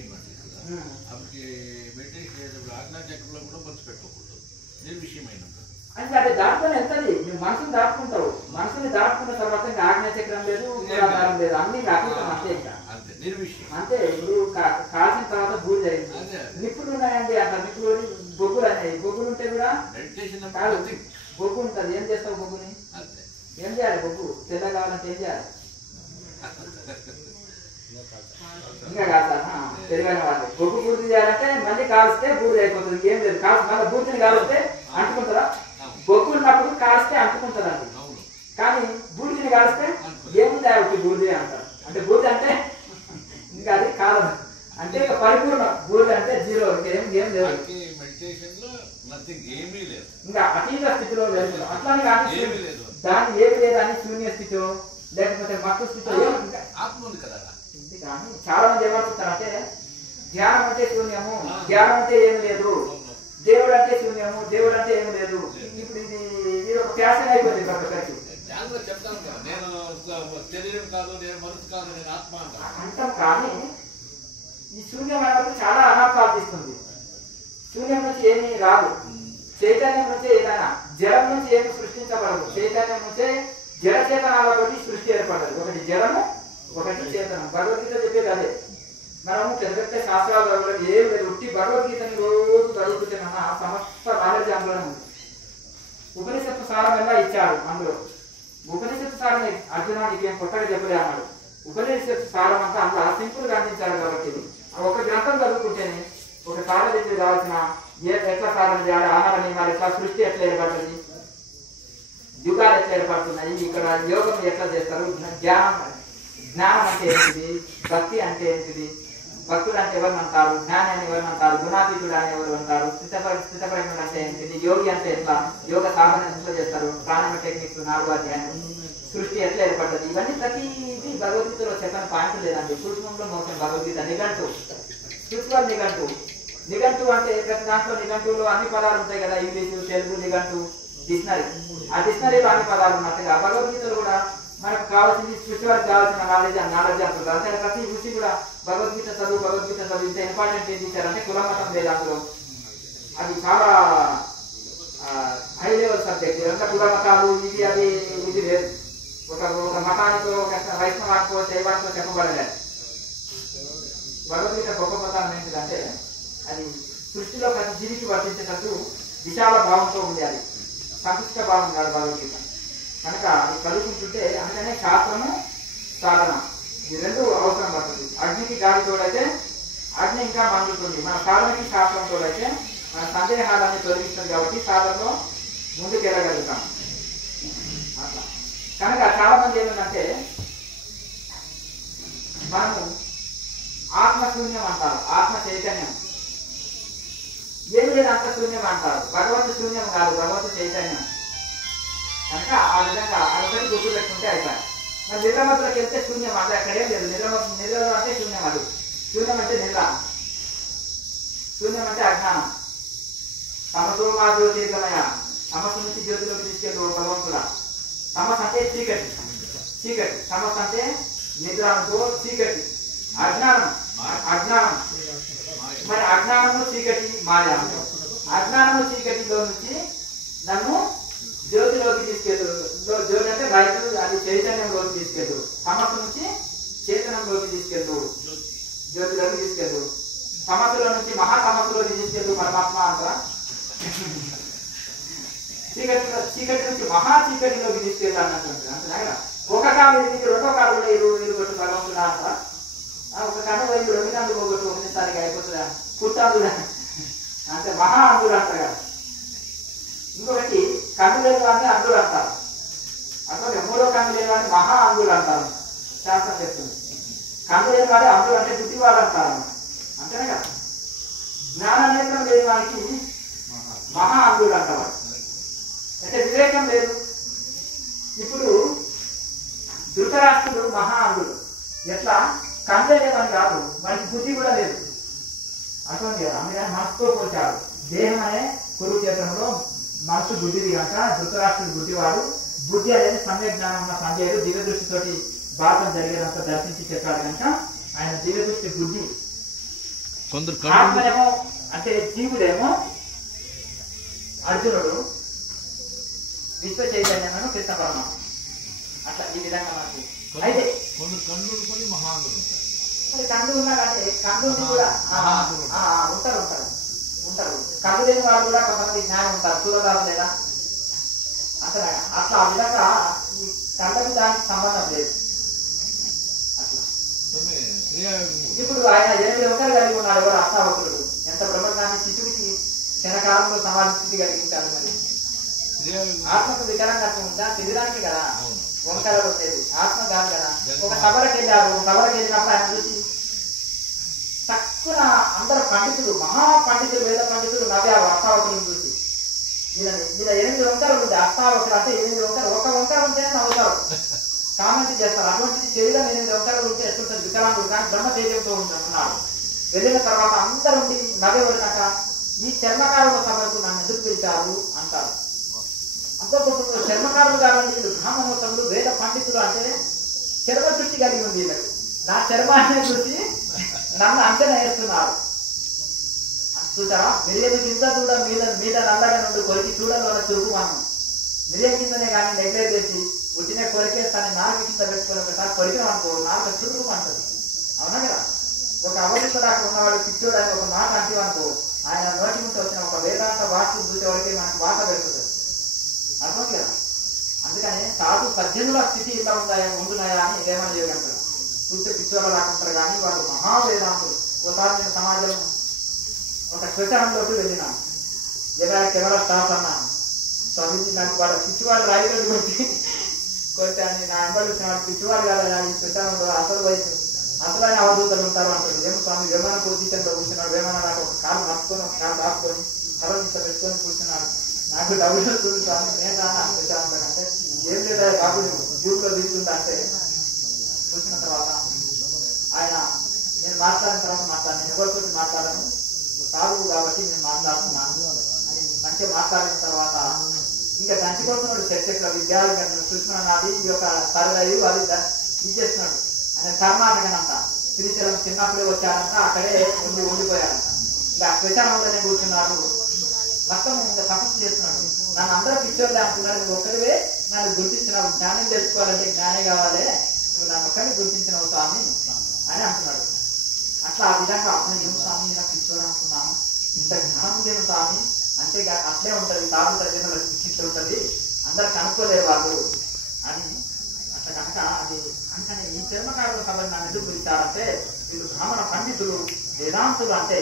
చేయమండి ఆమెకి మెడిటేషన్ చేసేటప్పుడు ఆజ్ఞా చక్రంలో కూడా మనసు పెట్టుకోకూడదు నిర్విషయమైన అంటే అది దాటుకొని వెళ్తుంది నువ్వు మనసుని దాటుకుంటావు మనసుని దాటుకున్న తర్వాత ఇంకా ఆజ్ఞా చక్రం లేదు మూలాధారం లేదు అన్ని అతీతం అంతే ఇంకా అంతే ఇప్పుడు కాల్చిన తర్వాత బూజు అయింది నిప్పులు ఉన్నాయండి అట్లా నిప్పులు బొగ్గులు అనేవి బొగ్గులు ఉంటే కూడా బొగ్గు ఉంటుంది ఏం చేస్తావు బొగ్గుని ఏం చేయాలి బొగ్గు తెల్ల కావాలంటే ఏం చేయాలి ఇంకా కాదు తెలివైన వాళ్ళు బొగ్గు పూర్తి చేయాలంటే మళ్ళీ కాల్స్తే బూడిద అయిపోతుంది ఏం లేదు కాల్సి మళ్ళీ బూడిదని కాలిస్తే అంటుకుంటారా బొగ్గు ఉన్నప్పుడు కాల్స్తే అంటుకుంటుందండి కానీ బూడిదని కాలిస్తే ఏముంది అవుతుంది బూడిద అంటారు అంటే బూడిద అంటే ఇంకా అది కాలదు అంటే ఇక పరిపూర్ణ బూడిద అంటే జీరో ఏం లేదు ఇంకా అతీత స్థితిలో వెళ్తున్నాం అట్లానే కానీ దాన్ని ఏమి లేదని శూన్య స్థితిలో లేకపోతే మత్తు స్థితిలో కానీ చాలా మంది ఏమనుకుంటారంటే ధ్యానం అంటే శూన్యము ధ్యానం అంటే ఏమి లేదు దేవుడు అంటే శూన్యము దేవుడు అంటే ఏమి లేదు ఇప్పుడు ఇది ఒక ఫ్యాషన్ అయిపోయింది ప్రతి ఒక్కరికి అంటాం కానీ ఈ శూన్యం అనేది చాలా అనార్థాలు తీస్తుంది శూన్యం నుంచి ఏమీ రాదు చైతన్యం నుంచే ఏదైనా జలం నుంచి ఏమి సృష్టించబడదు చైతన్యం నుంచే జల చేతనాలతో సృష్టి ఏర్పడదు ఒకటి జలము ఒకటి చేతనం భగవద్గీత చెప్పేది అదే మనము పెద్ద పెద్ద శాస్త్రాలు ఏం లేదు ఉట్టి భగవద్గీతని రోజు చదువుతుంటేనన్నా సమస్త నాలెడ్జ్ అందులోనే ఉంది ఉపనిషత్తు సారం ఎలా ఇచ్చాడు అందులో ఉపనిషత్తు సారం అర్జున నీకేం కొత్తగా చెప్పలే అన్నాడు ఉపనిషత్తు సారం అంతా అందులో సింపుల్ గా అందించాడు కాబట్టి ఒక గ్రంథం చదువుకుంటేనే ఒక సాధన కావాల్సిన ఎట్లా సాధన చేయాలి ఆహార నియమాలు ఎట్లా సృష్టి ఎట్లా ఏర్పడుతుంది యుగాలు ఎట్లా ఏర్పడుతున్నాయి ఇక్కడ యోగం ఎట్లా చేస్తారు జ్ఞానం అంటే ఏంటిది భక్తి అంటే ఏంటిది భక్తుడు అంటే ఎవరు అంటారు జ్ఞాని అని ఎవరు అంటారు గుణాతీతుడు అని ఎవరు అంటారు స్థితప్రజ్ఞుడు అంటే ఏంటిది యోగి అంటే ఎట్లా యోగ సాధన ఎట్లా చేస్తారు ప్రాణాయామ టెక్నిక్స్ 4వ అధ్యాయం సృష్టి ఎట్లా ఏర్పడుతుంది ఇవన్నీ ప్రతిదీ భగవద్గీతలో చెప్పని పాయింట్ లేదండి సూక్ష్మంలో మోసం భగవద్గీత నిఘంటు స్పిరిచువల్ నిఘంటు అంటే ప్రతి దాంట్లో నిఘంటులో అన్ని పదాలు ఉంటాయి కదా ఇంగ్లీషు తెలుగు నిఘంటు డిక్షనరీ ఆ డిక్షనరీలో అన్ని పదాలు ఉన్నట్టుగా భగవద్గీతలో కూడా మనకు కావాల్సింది స్పిరిచువల్ కావాల్సిన నాలెడ్జ్ అంటారు అంటే ప్రతి ఋషి కూడా భగవద్గీత చదువు ఇంత ఇంపార్టెంట్ ఏం ఇచ్చారంటే కుల మతం లేదు అందులో అది చాలా హై లెవెల్ సబ్జెక్ట్ ఎంత కుల మతాలు ఇది అది ఇది లేదు ఒక మతానికో వైష్ణవానికో శైవానికో చెప్పబడలేదు భగవద్గీత గొప్ప మతం ఏంటిదంటే అది సృష్టిలో ప్రతి జీవికి వర్తించేటట్టు విశాల భావంతో ఉంది అది సంకుచిత భావం కాదు భగవద్గీత కనుక అది చదువుకుంటుంటే అందుకనే శాస్త్రము సాధన ఈ రెండు అవసరం పడుతుంది అగ్నికి గాలి తోడైతే అగ్ని ఇంకా మండుతుంది మన సాధనకి శాస్త్రం తోడైతే మన సందేహాలన్నీ తొలగిస్తుంది కాబట్టి సాధనలో ముందుకు వెళ్ళగలుగుతాం అట్లా కనుక చాలా మంది ఏమిటంటే మనము ఆత్మశూన్యం అంటారు ఆత్మ చైతన్యం ఏమి లేదు అంత శూన్యం అంటారు భగవంతు శూన్యం కాదు భగవంతు చైతన్యం కనుక ఆ విధంగా అదొకటి గుర్తు పెట్టుకుంటే అయిపోయి మరి నిర్లమతులకు వెళ్తే శూన్యం అంటే అక్కడేం లేదు నిర్లమ అంటే శూన్యం అది శూన్యం అంటే శూన్యం అంటే అజ్ఞానం తమతో మా జ్యోతిర్గమయ తమస్సు నుంచి జ్యోతిలోకి తీసుకెళ్ళు భగవంతుడా తమస్ అంటే చీకటి తమస్ అంటే నిద్రతో చీకటి అజ్ఞానం మరి అజ్ఞానము చీకటి మాయ అజ్ఞానము చీకటిలో నుంచి నన్ను జ్యోతిలోకి తీసుకెళ్ళు జ్యోతి అంటే బయట అది చైతన్యంలోకి తీసుకెళ్ళు సమస్య నుంచి చేతనంలోకి తీసుకెళ్ళు జ్యోతిలోకి తీసుకెళ్ళు సమస్యలో నుంచి మహాసమస్యలోకి తీసుకెళ్ళు పరమాత్మ అంటారా చీకటి నుంచి మహా చీకటిలోకి తీసుకెళ్ళు అన్నట్టు అంటున్నా ఒక కాలు ఇది రెండో కాలు కూడా ఇరుగొట్టు భగవంతుడా అంటారా ఒక కన్ను వైపు 2 కన్ను పోగొట్టు ఒకసారికి అయిపోతుందా పుట్టాలు అంటే మహా అందులు అంటారు కదా ఇంకొకటి కన్ను లేని వాడిని అందులు అంటారు అట్లా 3వ కన్ను లేని వాడిని మహా అందులు అంటారు శాస్త్రం చెప్తుంది కన్ను లేని వాడి అందులు అంటే బుద్ధివాడు అంటారు అంతేనే కదా జ్ఞాన నేత్రం లేని వాడికి మహా అందులు అంటారు అంటే వివేకం లేదు ఇప్పుడు ధృతరాష్ట్రుడు మహా అందులు ఎట్లా కంటే పని కాదు మనకి బుద్ధి కూడా లేదు అటువంటి అందుకని మనసుతో పోల్చాడు దేహం అనే కురుక్షేత్రంలో మనసు బుద్ధిది కనుక ధృతరాష్ట్రుడు బుద్ధివాడు బుద్ధి అనేది సమ్యక్ జ్ఞానం ఉన్న సంజయుడు దివ్య దృష్టితోటి భారతం జరిగేదంతా దర్శించి చెప్పాడు కనుక ఆయన దివ్య దృష్టి బుద్ధి కొందరు ఆత్మనేమో అంటే జీవుడేమో అర్జునుడు, విశ్వ చైతన్యమేమో కృష్ణ పరమాత్మ. అట్లా ఈ విధంగా మనకి అయితే కొందరు కండ్లు కొని మహాంగులు ఉంటారు. మరి కళ్ళు ఉన్నా కానీ కళ్ళు కూడా ఉంటారు ఉంటారు ఉంటారు కళ్ళు లేని వాళ్ళు కూడా కొంతమంది జ్ఞానం ఉంటారు, సూర్యదాసు లేదా అసలు అట్లా ఆ విధంగా ఈ కళ్ళకు దానికి సంబంధం లేదు. అట్లా ఇప్పుడు ఆయన 8 ఒకరు కలిగి ఉన్నాడు ఎవరు అష్టావకుడు. ఎంత బ్రహ్మజ్ఞాని చిత్తుడికి క్షణకాలంలో సమాధి స్థితి కలిగించాడు. మరి ఆత్మకు వికరంగత్వం ఉందా? శరీరానికి కదా వంకరలు వచ్చేది, ఆత్మ కాదు కదా. ఒక సభలకు వెళ్ళారు, సభలకు వెళ్ళినప్పుడు ఆయన చూసి తక్కువ అందరు పండితులు, మహాపండితులు, వేద పండితులు నవ్వారు అష్టావకులను చూసి. వీళ్ళ 8 వంకరలు ఉంది. అష్టావకులు అంటే 8 వంకరలు, ఒక వంకర ఉంటేనే నవ్వుతారు, కామెంట్ చేస్తారు. అటువంటి శరీరం 8 వంకరలు ఉంటే ఎట్లుంటుంది? వికలాంగులు కానీ బ్రహ్మ తేజంతో ఉంటున్నారు. వెళ్ళిన తర్వాత అందరూ ఉండి నవ్వేవాడినాక ఈ చర్మకారుల సభకు నన్ను ఎందుకు పిలిచారు అంటారు. అంత చర్మకారులు కాదండి, వీళ్ళు బ్రాహ్మణోత్తములు, వేద పండితులు అంటే చర్మ దృష్టి కలిగి ఉంది వీళ్ళకి. నా చర్మాన్ని చూసి నన్ను అంచనా వేస్తున్నారు. చూసారా? మిరియలు కింద చూడ మీద నల్లగా నుండి కొరికి చూడని వాళ్ళ చురుకు మనం మిరియ కిందనే కానీ నెగ్లెక్ట్ చేసి పుట్టిన కొరికేస్తాను నాలుగు కింద పెట్టుకుని ఒకసారి కొరికిన అనుకో నాలుగు చురుకు అంటది. అవునా కదా? ఒక అవధిలో దాకా ఉన్నవాడు పిచ్చోడు అని ఒక మాట అంటే అనుకో, ఆయన నోటి నుంచి వచ్చిన ఒక వేదాంత వాస్తు చూసేవాడికి మనకి వాత పెడుతుంది. అర్థం కదా? అందుకని సాధు సజ్జనుల స్థితి ఇలా ఉంటున్నాయా అని ఏమని చేయగలుగుతారు. చూస్తే పిచ్చోళ్ళు రాకుంటారు కానీ వాళ్ళు మహావేదాంతులు. ఒకసారి నేను సమాజం ఒక శ్మశానంలోకి వెళ్ళినాను. కెమెరా స్టాఫ్ అన్నాను, స్వామిజీ నాకు వాళ్ళ పిచ్చివాళ్ళు రాయిగడ్డి కొట్టి అని నా ఎంబడి వచ్చిన వాళ్ళు పిచ్చివాళ్ళు కదా ఈ శ్మశానంలో అసలు వయసు అసలైన అవధూతలు ఉంటారు అంటాడు. ఏమో స్వామి విమాన పొజిషన్లో కూర్చున్నాడు, విమానం నాకు ఒక కాలు నడుచుకొని ఒక కాలు దాచుకొని కరోనా పెట్టుకొని కూర్చున్నాడు. నాకు డబ్బులు చూస్తాను నేను రానా శ్మశానంలో అంటే ఏం లేదా బాబు డ్యూబ్లో దిగుతుందా అంటే చూసిన తర్వాత ఆయన నేను మాట్లాడిన తర్వాత నేను ఎవరితో మాట్లాడాను సాధువు కాబట్టి నేను మాట్లాడుతున్నాను అని మంచిగా మాట్లాడిన తర్వాత ఇంకా దంచిపోతున్నాడు. చర్చకుల విద్యార్థి చూసుకున్నాడు. ఈ యొక్క సరదాయి అది ఇది చేస్తున్నాడు. ఆయన కర్ణాటకనంట శ్రీశైలం చిన్నప్పుడే వచ్చారంట, అక్కడే ఉండిపోయారంట. ఇంకా శ్మశానంలోనే కూర్చున్నారు. మొత్తం ఇంకా తపస్సు చేస్తున్నాడు. నన్ను అందరూ పిచ్చోళ్ళే అంటున్నాడు, నువ్వు ఒక్కడివే నన్ను గుర్తించినావు, జ్ఞానం తెలుసుకోవాలంటే జ్ఞానే కావాలి, నువ్వు నన్ను ఒక్కడిని గుర్తించినావు స్వామి అని అంటున్నాడు. అట్లా ఆ విధంగా ఏం స్వామి ఇలా పిచ్చోడు అనుకున్నాను, ఇంత జ్ఞానం ఉందేమో స్వామి అంటే అట్లే ఉంటుంది, సాధు సజ్జనుల శిక్షిస్తూ ఉంటుంది, అందరు కనుక్కోలేరు వాళ్ళు అని. అట్లా కనుక అది అందుకని ఈ చర్మకారుల సభని నన్ను ఎందుకు పిలిచారంటే వీళ్ళు బ్రాహ్మణ పండితులు, వేదాంతులు. అంటే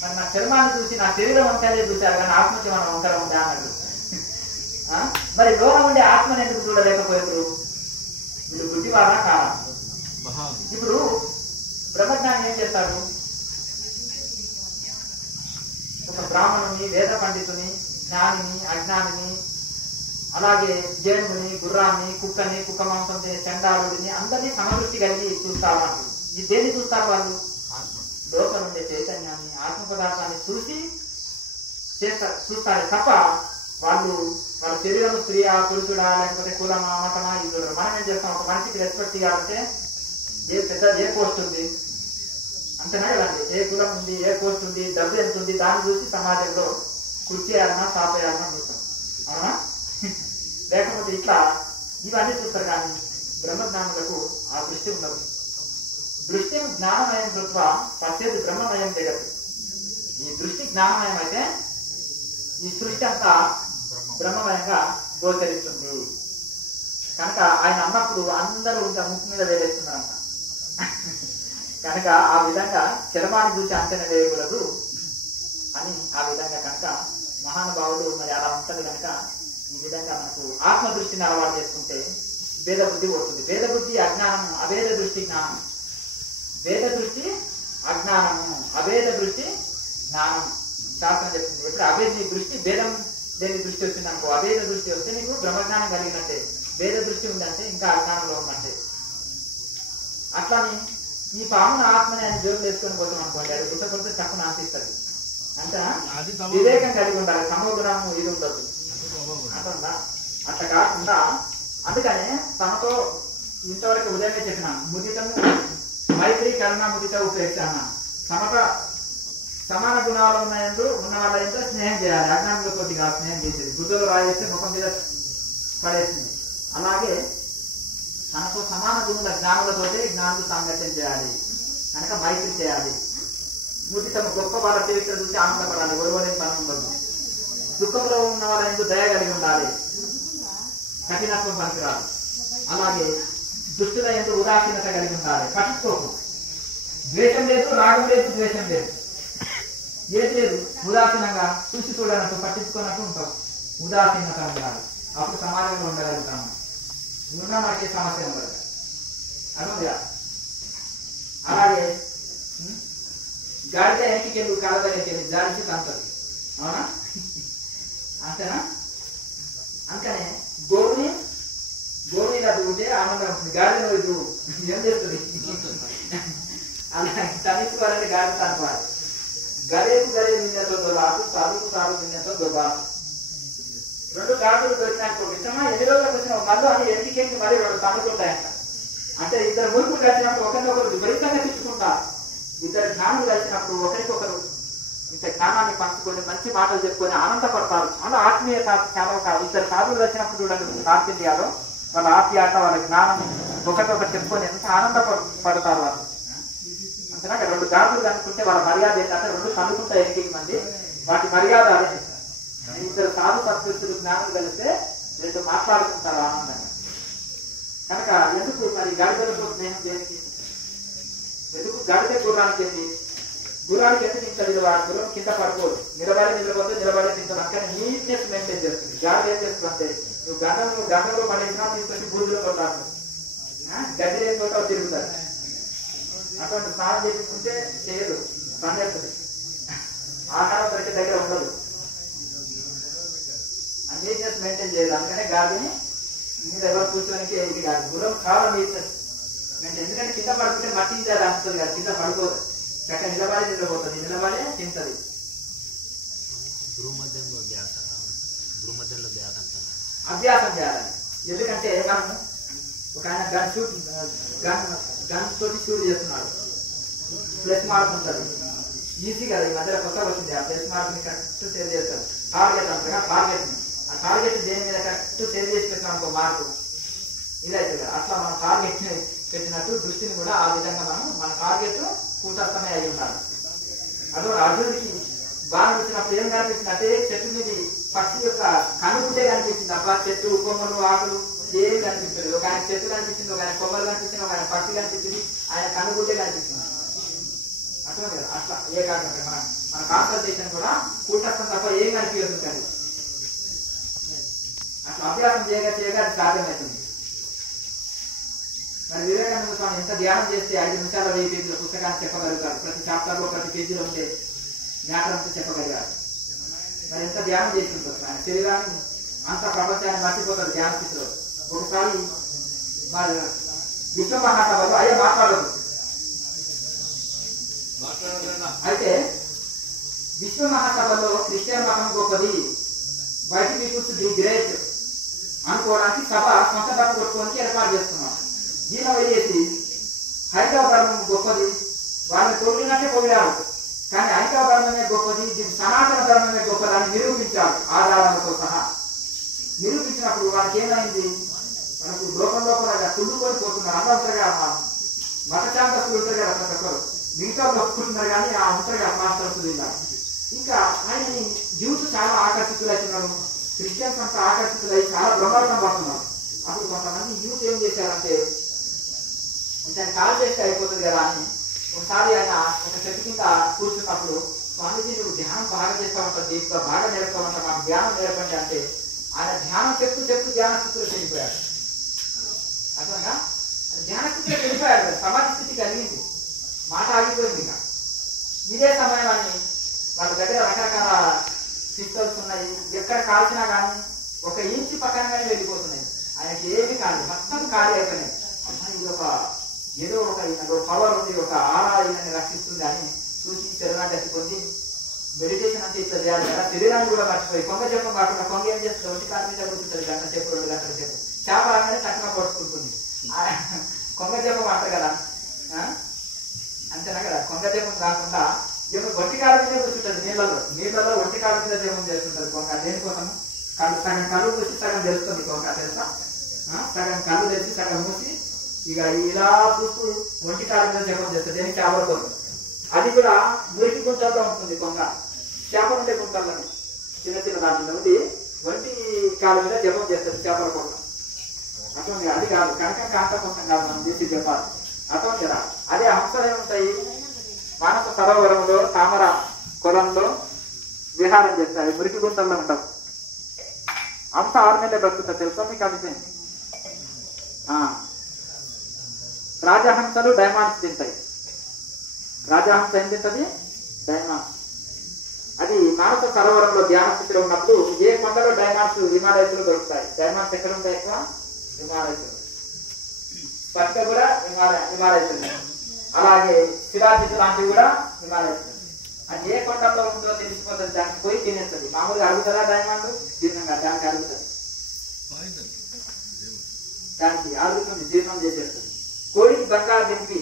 మరి నా చర్మాన్ని చూసి నా శరీరం వంకలే చూశారు కానీ ఆత్మకి మనం వంకర ఉందా అన్నట్టు. మరి లోన ఉండే ఆత్మని ఎందుకు చూడలేకపోయారు? వీళ్ళు బుద్ధివారా కాదా? ఇప్పుడు బ్రహ్మజ్ఞాని ఏం చేస్తాడు? ఒక బ్రాహ్మణుని, వేద పండితుని, జ్ఞానిని, అజ్ఞానిని, అలాగే జేనుని, గుర్రాన్ని, కుక్కని, కుక్క మాంసం తినే చండాలుడిని అందరినీ సమదృష్టి కలిగి చూస్తారు అంటారు. ఈ దేన్ని చూస్తారు వాళ్ళు? లోపల ఉండే చైతన్యాన్ని, ఆత్మ పదార్థాన్ని చూసి చూస్తారే తప్ప వాళ్ళు వాళ్ళ శరీరం స్త్రీయా పురుషుడా లేకపోతే కులమా మతమా ఇది చూడరు. మనం ఏం చేస్తాం? ఒక మనిషికి రెస్పెక్ట్ ఇవ్వాలంటే ఏ పోస్ట్ ఉంది అంతేనా కదండి, ఏ కులం ఉంది, ఏ పోస్ట్ ఉంది, డబ్బు ఎంత ఉంది, దాన్ని చూసి సమాజంలో కృషి చేయాలన్నా సాప చేయాలన్నా చూస్తాం. అవునా? లేకపోతే ఇట్లా ఇవన్నీ చూస్తారు. కానీ బ్రహ్మజ్ఞానులకు ఆ దృష్టి ఉండదు. దృష్టి జ్ఞానమయం కృత్వ పశ్చేది బ్రహ్మమయం జగత్. ఈ దృష్టి జ్ఞానమయం అయితే ఈ సృష్టి అంతా బ్రహ్మమయంగా గోచరిస్తుంది. కనుక ఆయన అన్నప్పుడు అందరూ ఇంకా ముక్కు మీద వేలేస్తున్నారంట. కనుక ఆ విధంగా చర్మాన్ని చూసి అంచనా వేయకూడదు అని ఆ విధంగా కనుక మహానుభావులు మరి అలా ఉంటుంది. కనుక ఈ విధంగా మనకు ఆత్మ దృష్టిని అలవాటు చేసుకుంటే భేద బుద్ధి పోతుంది. భేద బుద్ధి అజ్ఞానము, అభేద దృష్టి జ్ఞానం. భేద దృష్టి అజ్ఞానము, అభేద దృష్టి జ్ఞానం శాస్త్రం చెప్తుంది. ఎప్పుడు అభేద నీ దృష్టి భేదం దేని దృష్టి వచ్చింది అనుకో, అభేద దృష్టి వస్తే నీకు బ్రహ్మజ్ఞానం కలిగినట్టే. భేద దృష్టి ఉందంటే ఇంకా అజ్ఞానంలో ఉన్నట్టే. అట్లాని ఈ పామున ఆత్మని ఆయన జోలు వేసుకొని పోతాం అనుకోండి, అది గుట్టకొడితే తక్కువ అనిపిస్తుంది. అంటే వివేకం కలిగి ఉండాలి, సమోగుణము ఇది ఉండదు అంటుందా? అట్లా కాకుండా అందుకనే తనతో ఇంతవరకు ఉదయమే చెప్పినాను, ముదితము మైత్రి కరుణ ముదిత ఉపేక్ష అన్నాను. సమత సమాన గుణాలు ఉన్న వాళ్ళ ఎంతో స్నేహం చేయాలి. అజ్ఞానులతోటి కాదు స్నేహం చేసేది. బుద్ధులు రాయేస్తే ముఖం మీద పడేస్తుంది. అలాగే తనతో సమాన గుణుల జ్ఞానులతోటే జ్ఞానులు సాంగత్యం చేయాలి. కనుక మైత్రి చేయాలి. మూర్తి తమ గొప్ప వాళ్ళ చరిత్ర చూసి ఆనందపడాలి. ఒడవలేని పని ఉండదు. దుఃఖంలో ఉన్న వాళ్ళ ఎందుకు దయ కలిగి ఉండాలి. కఠినత్వం పనికిరాదు. అలాగే దుష్టుల ఎందుకు ఉదాసీనత కలిగి ఉండాలి. పట్టించుకోకు. ద్వేషం లేదు, రాగం లేదు, ద్వేషం లేదు, ఏది లేదు. ఉదాసీనంగా చూసి చూడనట్టు పట్టించుకున్నట్టు ఉంటాం. ఉదాసీనత ఉండాలి. అప్పుడు సమాజంలో ఉండగలుగుతాము. ఉన్నా మనకి సమస్య ఉండదు. అర్థంగా అలాగే గాడిద ఎంటికి వెళ్ళి కాళ్ళ దగ్గరికి వెళ్ళి జాడించి తంతది. అవునా? అంతేనా? అందుకనే గోవుని ఇలా దూగితే ఆనందం ఉంటుంది. గాడిద ఇది ఏం చేస్తుంది? అలా తనిసుకోవాలంటే గాడిద తనుకోవాలి. గరేకు గరే నిన్నతో దొరాకు, సాధుకు సాధు నిన్నతో దొబాకు. రెండు గాడులు దొరికినాక ఇష్టమా ఎన్ని రోజులకు వచ్చిన మళ్ళీ అని ఎంటికేంటి మరి రెండు తన్నుకుంటాయంట. అంటే ఇద్దరు మురుకులు కలిసినప్పుడు ఒకరినొకరు విపరీతంగా తిట్టుకుంటారు. ఇద్దరు జ్ఞానులు కలిసినప్పుడు ఒకరికొకరు ఇంత జ్ఞానాన్ని పంచుకొని మంచి మాటలు చెప్పుకొని ఆనందపడతారు. చాలా ఆత్మీయత. చాలా ఇద్దరు సాధువులు కలిసినప్పుడు చూడండి నార్త్ ఇండియాలో వాళ్ళ ఆప్యాయత, వాళ్ళ జ్ఞానం ఒకరికొకరు చెప్పుకొని ఎంత ఆనందపడతారు వాళ్ళు. అంతేనా? రెండు గాడులు కనుక్కుంటే వాళ్ళ మర్యాద ఏంటంటే రెండు కనుక్కుంటాయి ఎన్నికకి మంది. వాటి మర్యాద అదే. ఇద్దరు సాధు సత్పురుషులు జ్ఞానులు కలిస్తే రెండు మాట్లాడుకుంటారు ఆనందంగా. కనుక ఎందుకు మరి గాడిదలతో స్నేహం దేనికి? ఎందుకు గాడిద గుర్రానికి ఏంటి? గుర్రానికి ఎందుకు ఇంత విలువ? గుర్రం కింద పడుకోదు. నిలబడితే నిలబడే తింటారు. అందుకని నీట్నెస్ మెయింటైన్ చేస్తుంది. గాడిద ఏం చేస్తుంది అంటే నువ్వు గంధంలో పడేసినా తీసుకొచ్చి బూజులో కొట్టాడు. గడ్డి లేని చోట తిరుగుతారు. అటువంటి స్నానం చేసుకుంటే చేయదు, పనిచేస్తుంది. ఆహారం దొరికే దగ్గర ఉండదు. నీట్నెస్ మెయింటైన్ చేయదు. అందుకనే గాడిని మీరు ఎవరు కూర్చోడానికి ఇది కాదు. గుర్రం చాలా నీట్నెస్ మెయింటైన్. ఎందుకంటే కింద పడుకుంటే మట్టి అది అంటుంది కదా, కింద పడుకోదు. చక్కగా నిలబడి నిద్రపోతుంది, నిలబడే తింటది. అభ్యాసం చేయాలి. ఎందుకంటే మనం ఒక ఆయన గన్ తోటి షూట్ చేస్తున్నాడు. ప్లస్ మార్క్ ఉంటుంది. ఈజీ కదా, ఈ మధ్యలో కొత్తగా వచ్చింది. ఆ ప్లస్ మార్క్ ని కరెక్ట్ సేవ్ చేస్తారు. టార్గెట్ అంటారా, టార్గెట్ ని. ఆ టార్గెట్ దేని మీద కరెక్ట్ సేవ్ చేసి పెట్టినాం అనుకో మార్కు ఇదైతే కదా. అట్లా మనం టార్గెట్ ని పెట్టినట్టు దృష్టిని కూడా ఆ విధంగా మనం మన టార్గెట్ కూటస్థమే అయి ఉండాలి. అదో అర్జునుడికి బాగా వచ్చినప్పుడు ఏం కనిపిస్తుంది అంటే చెట్టు మీద పక్షి యొక్క కనుకుంటే కనిపించింది. అబ్బా చెట్టు కొమ్మలు ఆకులు ఏం కనిపిస్తుంది. ఒక ఆయన చెట్టు కనిపించింది, ఒక ఆయన కొమ్మలు కనిపించింది, ఒక ఆయన పక్షి కనిపించింది, ఆయన కనుకుంటే కనిపిస్తుంది. అట్లా కదా. అట్లా ఏ కాకుండా మన కాన్సన్ట్రేషన్ కూడా కూటస్థం తప్ప ఏం కనిపించదు కానీ అట్లా అభ్యాసం చేయగా అది సాధ్యమవుతుంది. మరి వివేకానంద స్వామి ఎంత ధ్యానం చేస్తే 5 నిమిషాల 1000 పేజీల పుస్తకాన్ని చెప్పగలుగుతారు. ప్రతి చాప్టర్ లో ప్రతి పేజీలో ఉండే మ్యాటర్ అంతా చెప్పగలిగారు. మరి ఎంత ధ్యానం చేసి ఉంటుంది. ఆయన శరీరాన్ని అంత ప్రపంచాన్ని మర్చిపోతారు ధ్యాన స్థితిలో. ఒకసారి విశ్వ మహాసభలో అయ్యే మాట్లాడదు. అయితే విశ్వ మహాసభలో క్రిస్టియన్ మతం గొప్పది, వైట్ పీపుల్స్ ది గ్రేట్ అనుకోవడానికి సభ సొంత డబ్బు కొట్టుకోవడానికి ఏర్పాటు చేస్తున్నాం. ఈయన వెళ్ళేసి హైందవ ధర్మం గొప్పది, వాళ్ళని పొగిడినట్టే పొగిడారు. కానీ హైందవ ధర్మమే గొప్పది, సనాతన ధర్మమే గొప్పది అని నిరూపించారు ఆధారాలతో సహా. నిరూపించినప్పుడు వాళ్ళకి ఏమైంది? మనకు లోకంలో కూడా కుళ్ళుకొని పోతున్నారు. అందరూ ఉంటారు కదా, మతశాంతస్తులు ఉంటారు కదా, ప్రతి ఒక్కరు మిగతా ఒప్పుకుంటున్నారు కానీ ఆ ఉంటారు కదా మాస్టర్స్. ఇంకా ఆయనని యూత్ చాలా ఆకర్షితులవుతున్నారు. క్రిస్టియన్స్ అంతా ఆకర్షితులై చాలా బ్రహ్మాండం పడుతున్నారు. అప్పుడు కొంతమంది యూత్ ఏం చేశారంటే కొంచెం కాల్ చేస్తే అయిపోతుంది కదా అని ఒకసారి ఆయన ఒక చెట్టు కింద కూర్చున్నప్పుడు స్వామిజీ నువ్వు ధ్యానం బాగా చేస్తామంటారు, దీంట్లో బాగా నేర్పుతామంట, మాకు ధ్యానం నేర్పండి అంటే ఆయన ధ్యానం చెప్తూ ధ్యాన స్థితిలో వెళ్ళిపోయాడు. అర్థంగా ధ్యాన స్థితిలో వెళ్ళిపోయాడు. సమాధి స్థితి కలిగింది, మాట ఆగిపోయింది. ఇక ఇదే సమయం అని వాళ్ళ దగ్గర రకరకాల సిస్టమ్స్ ఉన్నాయి. ఎక్కడ కాల్చినా కానీ 1 ఇంచ్ పక్కనగానే వెళ్ళిపోతున్నాయి. ఆయనకి ఏమి కాదు, మొత్తం ఖాళీ అయిపోయినాయి. అమ్మాయి ఇది ఏదో ఒక పవర్ ఉంది, ఒక ఆరా ఈయనని రక్షిస్తుంది అని చూసి శరణాగతి పొంది మెడిటేషన్ అంటే ఇట్లా చేయాలి కదా. శరీరాన్ని కూడా మర్చిపోయి కొంగ చెప్పం కాకుండా కొంగ ఏం చేస్తుంది, 1 కాలు మీద కూర్చుంటుంది, 1 గంట సేపు 2 గంటల సేపు. చేప రాగానే తక్కువ పడుచుకుంటుంది. కొంగ చెప్పం అంటారు కదా, అంతేనా కదా. కొంగ చెప్పం కాకుండా ఒంటి కాళ్ళ మీద కూర్చుంటుంది నీళ్ళలో ఒంటి కాళ్ళ మీద జపం చేస్తుంటది కొంగ. దేనికోసము? సగం కళ్ళు మూసి సగం తెలుస్తుంది కొంగ, తెలుసా? సగం కళ్ళు తెచ్చి సగం మూసి ఇక ఇలా చూస్తూ ఒంటి కాళ్ళ మీద జపం చేస్తుంది. దేనికి? చేపల కోసం. అది కూడా మురికి గుంటల్లో ఉంటుంది కొంగ. చేపలు ఉండే గుంటల్లోనే చిన్న చిన్న దాంట్లో ఉండి ఒంటి కాళ్ళ మీద జపం చేస్తుంది చేపల కోసం. అటువంటి అది కాదు, కనుక కాంత కోసం కాదు మనం చేసి చెప్పాలి. అటువంటి కదా. అదే హంసలు ఏముంటాయి? మానస సరోవరంలో తామర కొలంలో విహారం చేస్తాయి, మురికి గుంటల్లో ఉండవు. హంస 6 నెలలే బ్రతుకుతుంది, తెలుసా మీకు ఆ విషయం? రాజహంసలు డైమండ్స్ తింటాయి. రాజహంస ఏం తింటది? డైమండ్స్. అది మానస సరోవరంలో ధ్యాన స్థితిలో ఉన్నప్పుడు ఏ కొండలో డైమండ్స్ హిమాలయస్లో దొరుకుతాయి. డైమండ్స్ ఎక్కడ ఉంటాయి? ఎక్కువ హిమాలయస్. పక్క కూడా హిమాలయస్. అలాగే శిలాజిత్ లాంటివి కూడా హిమాలయస్. అది ఏ కొండల్లో ఉందో తెలిసిపోతుంది, దానికి పోయి తినేస్తుంది. మామూలుగా అడుగుతుందా డైమండ్? జీర్ణంగా దానికి అడుగుతుంది, దానికి అడుగుతుంది, జీర్ణం చేసేస్తుంది. కోడికి బంగారు దింపి,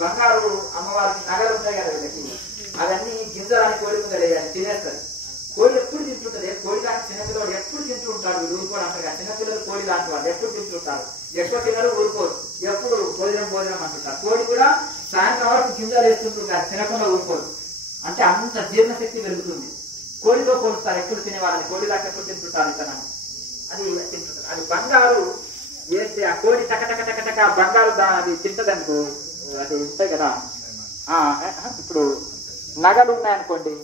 బంగారు అమ్మవారికి నగలు ఉంటాయి కదా వీళ్ళకి, అవన్నీ గింజలని కోడి ముందర తినేస్తుంది. కోడి ఎప్పుడు తింటుంటది? కోడి లాంటి చిన్నపిల్లలు ఎప్పుడు తింటూ ఉంటారు. వీళ్ళు కూడా అంటారు కదా, చిన్నపిల్లలు కోడి లాంటి వాళ్ళు ఎప్పుడు తింటుంటారు. ఎక్కువ తినరు, ఊరుకోరు, ఎప్పుడు భోజనం అంటుంటారు. కోడి కూడా సాయంత్రం వరకు గింజలు వేస్తుంటుంటారు, తినకుండా ఊరుకోరు. అంటే అంత జీర్ణశక్తి పెరుగుతుంది. కోడితో పోలుస్తారు ఎప్పుడు తినేవాళ్ళని, కోడి లాంటి ఎప్పుడు తింటుంటారు ఇతనని, అది తింటుంటారు. అది బంగారు వేస్తే ఆ కోడి టక బంగారు అది తింటదనుకో, అది ఉంటాయి కదా. ఇప్పుడు నగలు ఉన్నాయనుకోండి,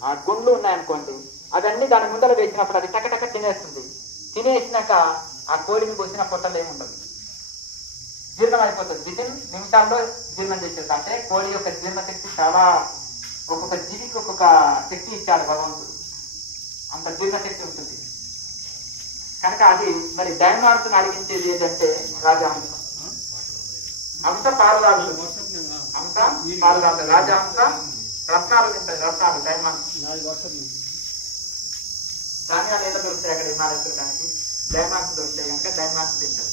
ఆ గుండ్లు ఉన్నాయనుకోండి, అవన్నీ దాని ముందర వేసినప్పుడు అది టక తినేస్తుంది. తినేసినాక ఆ కోడిని పోసిన పొట్టలు ఏముండదు, జీర్ణం అయిపోతుంది. వితిన్ నిమిషాల్లో జీర్ణం చేసేది. అంటే కోడి యొక్క జీర్ణశక్తి చాలా, ఒక్కొక్క జీవికి ఒక్కొక్క శక్తి ఇచ్చాడు భగవంతుడు, అంత జీర్ణశక్తి ఉంటుంది. కనుక అది మరి డైమండ్స్ అడిగించేది ఏంటంటే రాజహంస. హంస పాలు తాగుతుంది, హంస పాలు తాగుతుంది. రాజహంస రత్నాలు తింటాయి, రత్నాలు డైమండ్స్. ధాన్యాలు ఏదో దొరుకుతాయి అక్కడ హిమాలయస్, దానికి డైమండ్స్ దొరుకుతాయి కనుక డైమండ్స్ తింటారు.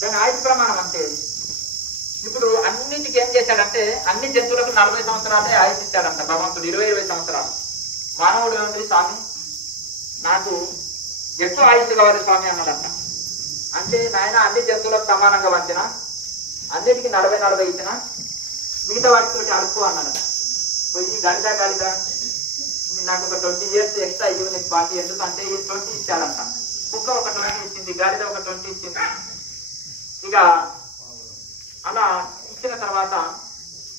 దాని ఆయుష్ ప్రమాణం అంటే ఇప్పుడు అన్నింటికి ఏం చేశాడంటే అన్ని జంతువులకు 40 సంవత్సరాలే ఆయుష్ ఇచ్చాడంట భగవంతుడు, 20 సంవత్సరాలు. మానవుడు ఏమండి, స్వామి నాకు ఎక్కువ ఆయుష్ కావాలి స్వామి అన్నాడంట. అంటే నాయన అన్ని జంతువులకు సమానంగా వంచిన, అన్నిటికీ 40 ఇచ్చిన, మిగతా వాటితో అడుక్కో అన్నాడట. పోయి గడిద నాకు ఒక 20 years ఎక్స్ట్రా ఇవ్వు నీకు పార్టీ, ఎందుకంటే ఈ 20 ఇచ్చాడంట. కుక్క ఒక 20 ఇచ్చింది, గాడిద ఒక 20 ఇచ్చింది. ఇక అలా ఇచ్చిన తర్వాత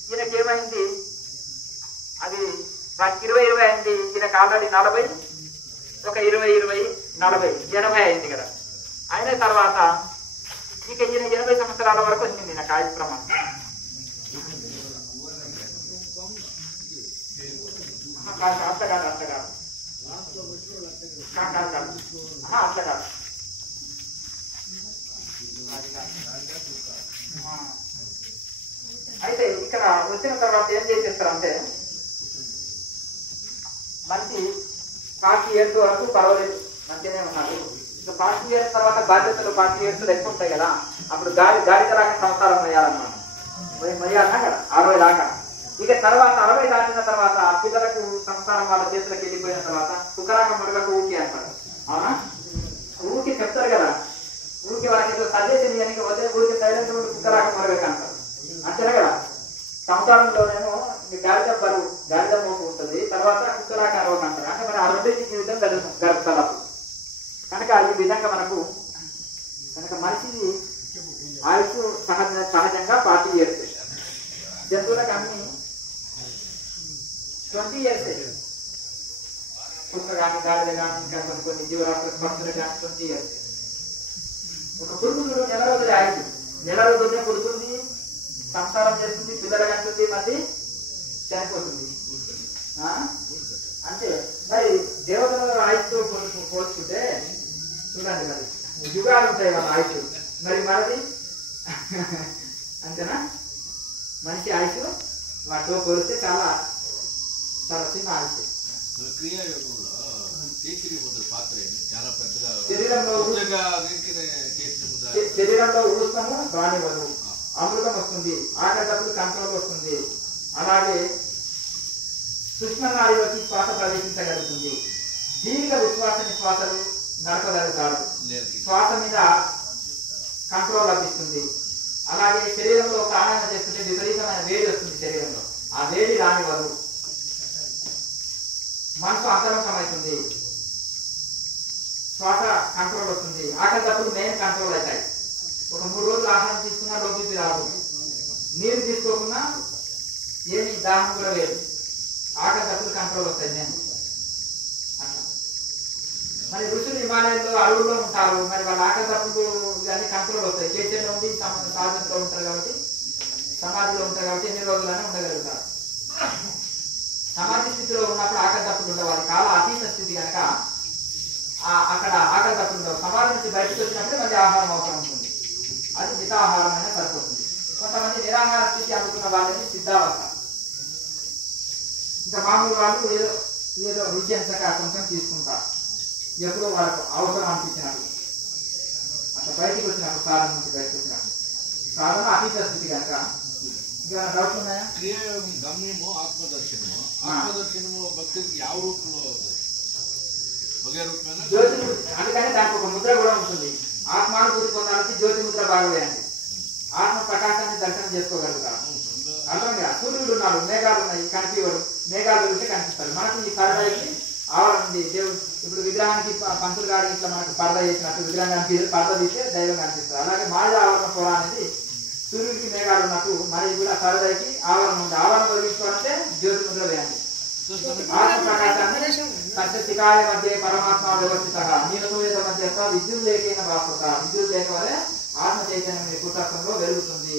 ఈయనకి ఏమైంది, అది వాటికి 20 అయింది, ఈయనకు ఆల్రెడీ 40, ఒక 20 40 80 అయింది కదా. అయిన తర్వాత ఇక ఈయన 80 సంవత్సరాల వరకు వచ్చింది ఈయన ఆయుష్ ప్రమాణం. అట్లా కాదు అయితే ఇక్కడ వచ్చిన తర్వాత ఏం చేసేస్తారంటే మంచి 40 years వరకు పర్వాలేదు, మంచిగానే ఉన్నారు. ఇంకా 40 years తర్వాత బాధ్యతలు 40 years ఎక్కువ ఉంటాయి కదా, అప్పుడు గాడిదలాగా సంసారం మొయ్యాలన్నమాట. మొయ్యాలన్నా కదా 60 దాకా. ఇక తర్వాత 60 దాటిన తర్వాత పిల్లలకు సంసారం వాళ్ళ చేతులకు వెళ్ళిపోయిన తర్వాత కుక్కరాక మురగకు ఊకి అంటారు. అవునా? ఊరికి చెప్తారు కదా, ఊరికి వాళ్ళకి ఏదో సజెషన్ ఇవ్వడానికి వద్ద ఊరికి సైలెంట్ ఉండి కుక్కరాక మురగక అంటారు. అంతేనా కదా? సంసారంలోనేమో గాడిద మోపు ఉంటుంది, తర్వాత కుక్కరాక అరవక అంటారు. అంటే మరి ఆ రెండింటి జీవితం గడుపుతారు అప్పుడు. కనుక ఈ విధంగా మనకు కనుక మనిషి ఆయుష్ సహజంగా 40 years. జంతువులకు అన్ని 20 years. కుక్క కానీ గాడిద కానీ ఇంకా కొన్ని జీవరాశులకు పక్షులు కానీ 20 years. ఒక పురుగు చూడు, నెల రోజులు ఆయుష్. నెల రోజులనే పుడుతుంది, సంసారం చేస్తుంది, పిల్లలు కంటుంది, మళ్ళీ చనిపోతుంది. అంటే మరి దేవతల ఆయుష్తో పోల్చుకుంటే చూడండి, మరి యుగాలు ఉంటాయి మన ఆయుష్. మరి మనది అంతేనా? మనిషి ఆయుష్ వాటితో పోలిస్తే చాలా చిన్న ఆయుష్. క్రియాయోగంలో పాత్ర చాలా పెద్దగా శరీరంలో శరీరంలో ఉష్ణము రానివ్వదు, అమృతం వస్తుంది, ఆకటప్పుడు కంట్రోల్ వస్తుంది. అలాగే సూక్ష్మ నాడిలోకి శ్వాస ప్రవేశించగలుగుతుంది. దీర్ఘ విశ్వాస నిశ్వాసాలు నడపగలుగుతాడు, శ్వాస మీద కంట్రోల్ లభిస్తుంది. అలాగే శరీరంలో ప్రాణాయామం చేస్తుంటే విపరీతమైన వేడి వస్తుంది శరీరంలో, ఆ వేడి రానివ్వదు. మనసు అంతరంగమవుతుంది, శ్వాస కంట్రోల్ వస్తుంది. ఆకలిటప్పుడు మెయిన్ కంట్రోల్ అవుతాయి. ఒక 3 రోజులు ఆహారం తీసుకున్నా లోపలికి రాదు, నీరు తీసుకోకుండా ఏమి దాహం కూడా లేదు, ఆకలిటప్పుడు కంట్రోల్ వస్తాయి నేను అట్లా. మరి ఋషులు హిమాలయంలో అడవుల్లో ఉంటారు, మరి వాళ్ళ ఆకలిటప్పుడు ఇవన్నీ కంట్రోల్ వస్తాయి. చైతన్యం ఉండి సాధనలో ఉంటారు కాబట్టి, సమాధిలో ఉంటారు కాబట్టి ఎన్ని రోజులైనా ఉండగలుగుతారు. సమాధి స్థితిలో ఉన్నప్పుడు ఆకలిటప్పుడు ఉండవు, అది కాల అతీత స్థితి కనుక అక్కడ ఆకలిటప్పుడు ఉండవు. సమాధి నుంచి బయటకు వచ్చినప్పుడే మళ్ళీ ఆహారం అవసరం ఉంటుంది, అది మితాహారం అయినా సరిపోతుంది. కొంతమంది నిరాహార స్థితి అందుకున్న వాళ్ళని సిద్ధావస్థ, ఇంకా మామూలు వాళ్ళు ఏదో ఏదో రుచి అంతగా కొంచెం తీసుకుంటారు, ఎప్పుడో వాళ్ళకు అవసరం అనిపించినప్పుడు, అట్లా బయటికి వచ్చినప్పుడు, సాధన నుంచి బయటకు వచ్చినప్పుడు. సాధన అతీత స్థితి కనుక. ఇంకా డౌట్ ఉన్నాయా? గమ్యము ఆత్మదర్శనము. ఆత్మదర్శనము భక్తుడికి ಯಾವ రూపంలో ఒకే రూపమేనా? జ్యోతి, అందుకని దానికి ఒక ముద్ర కూడా ఉంటుంది. ఆత్మానుభూతి పొందాలంటే జ్యోతి ముద్ర బాగా వేయండి, ఆత్మ ప్రకాశాన్ని దర్శనం చేసుకోగలుగుతారు. అర్థంగా సూర్యుడు ఉన్నాడు, మేఘాలు ఉన్నాయి, కనిపించడు, మేఘాలు దొరికితే కనిపిస్తాడు. మనకు ఈ పరదాయికి ఆవరణ ఉంది. దేవుడు ఇప్పుడు విగ్రహానికి పంతులు గారి ఇట్లా మనకు పరద చేసినట్టు విగ్రహానికి పరద తీస్తే దైవం కనిపిస్తుంది. అలాగే మాయ ఆవరణ పొర అనేది సూర్యుడికి మేఘాలు ఉన్నట్టు మనకి కూడా పరదాయికి ఆవరణ ఉంది. ఆవరణ తొలగించుకోవాలంటే జ్యోతి ముద్ర వేయండి. ఆత్మ ప్రకాశాన్ని సత్యశిఖాయ మధ్య పరమాత్మ వ్యవస్థిత నీలతోయత మధ్య విద్యుత్ లేకైన భాస్వత. విద్యుత్ లేక వల్ల ఆత్మ చైతన్యం మీ కుటస్థంలో వెలుగుతుంది.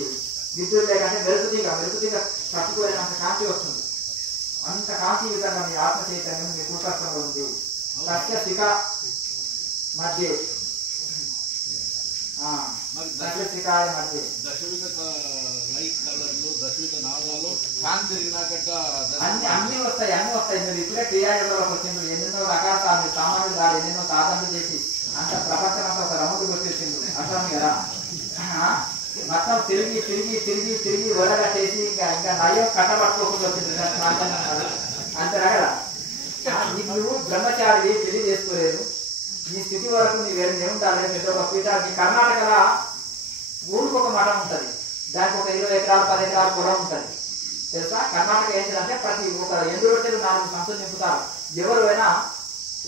విద్యుత్ లేక అంటే వెలుగుతీగా తట్టుకోలేనంత కాంతి వస్తుంది. అంత కాంతి విధంగా మీ ఆత్మ చైతన్యం మీ కుటస్థంలో ఉంది. సత్యశిఖ మధ్య సత్యశిఖాయ మధ్య దశవిధ లైట్ కలర్లు, దశవిధ నాదాలు, కాంతి తిరిగినాకట్ట అన్ని వస్తాయి. మీరు ఇప్పుడే క్రియాయోగంలోకి వచ్చిండ్రు, ఎన్నెన్నో రకాల సామాన్యులు కాదు, ఎన్నెన్నో సాధనలు చేసి అంత ప్రపంచం అంతా ఒక రౌండ్ కొట్టేసిండు. అర్థం కదా, మొత్తం తిరిగి తిరిగి తిరిగి తిరిగి వడగట్టేసి ఇంకా నయం కట్టబట్టుకోకుండా వచ్చింది అంతేనా కదా. నువ్వు బ్రహ్మచారి పెళ్లి చేసుకోలేదు, నీ స్థితి వరకు ఏముంటాలి పెద్ద ఒక పీఠానికి. కర్ణాటకలో ఊరికి ఒక మఠం ఉంటుంది, దానికి ఒక 20 ఎకరాలు 10 ఎకరాల పొలం ఉంటుంది తెలుసా. కర్ణాటక ఏంటంటే ప్రతి ఒక 8 రొట్టెలు 4 సంచులు నింపుతారు. ఎవరు అయినా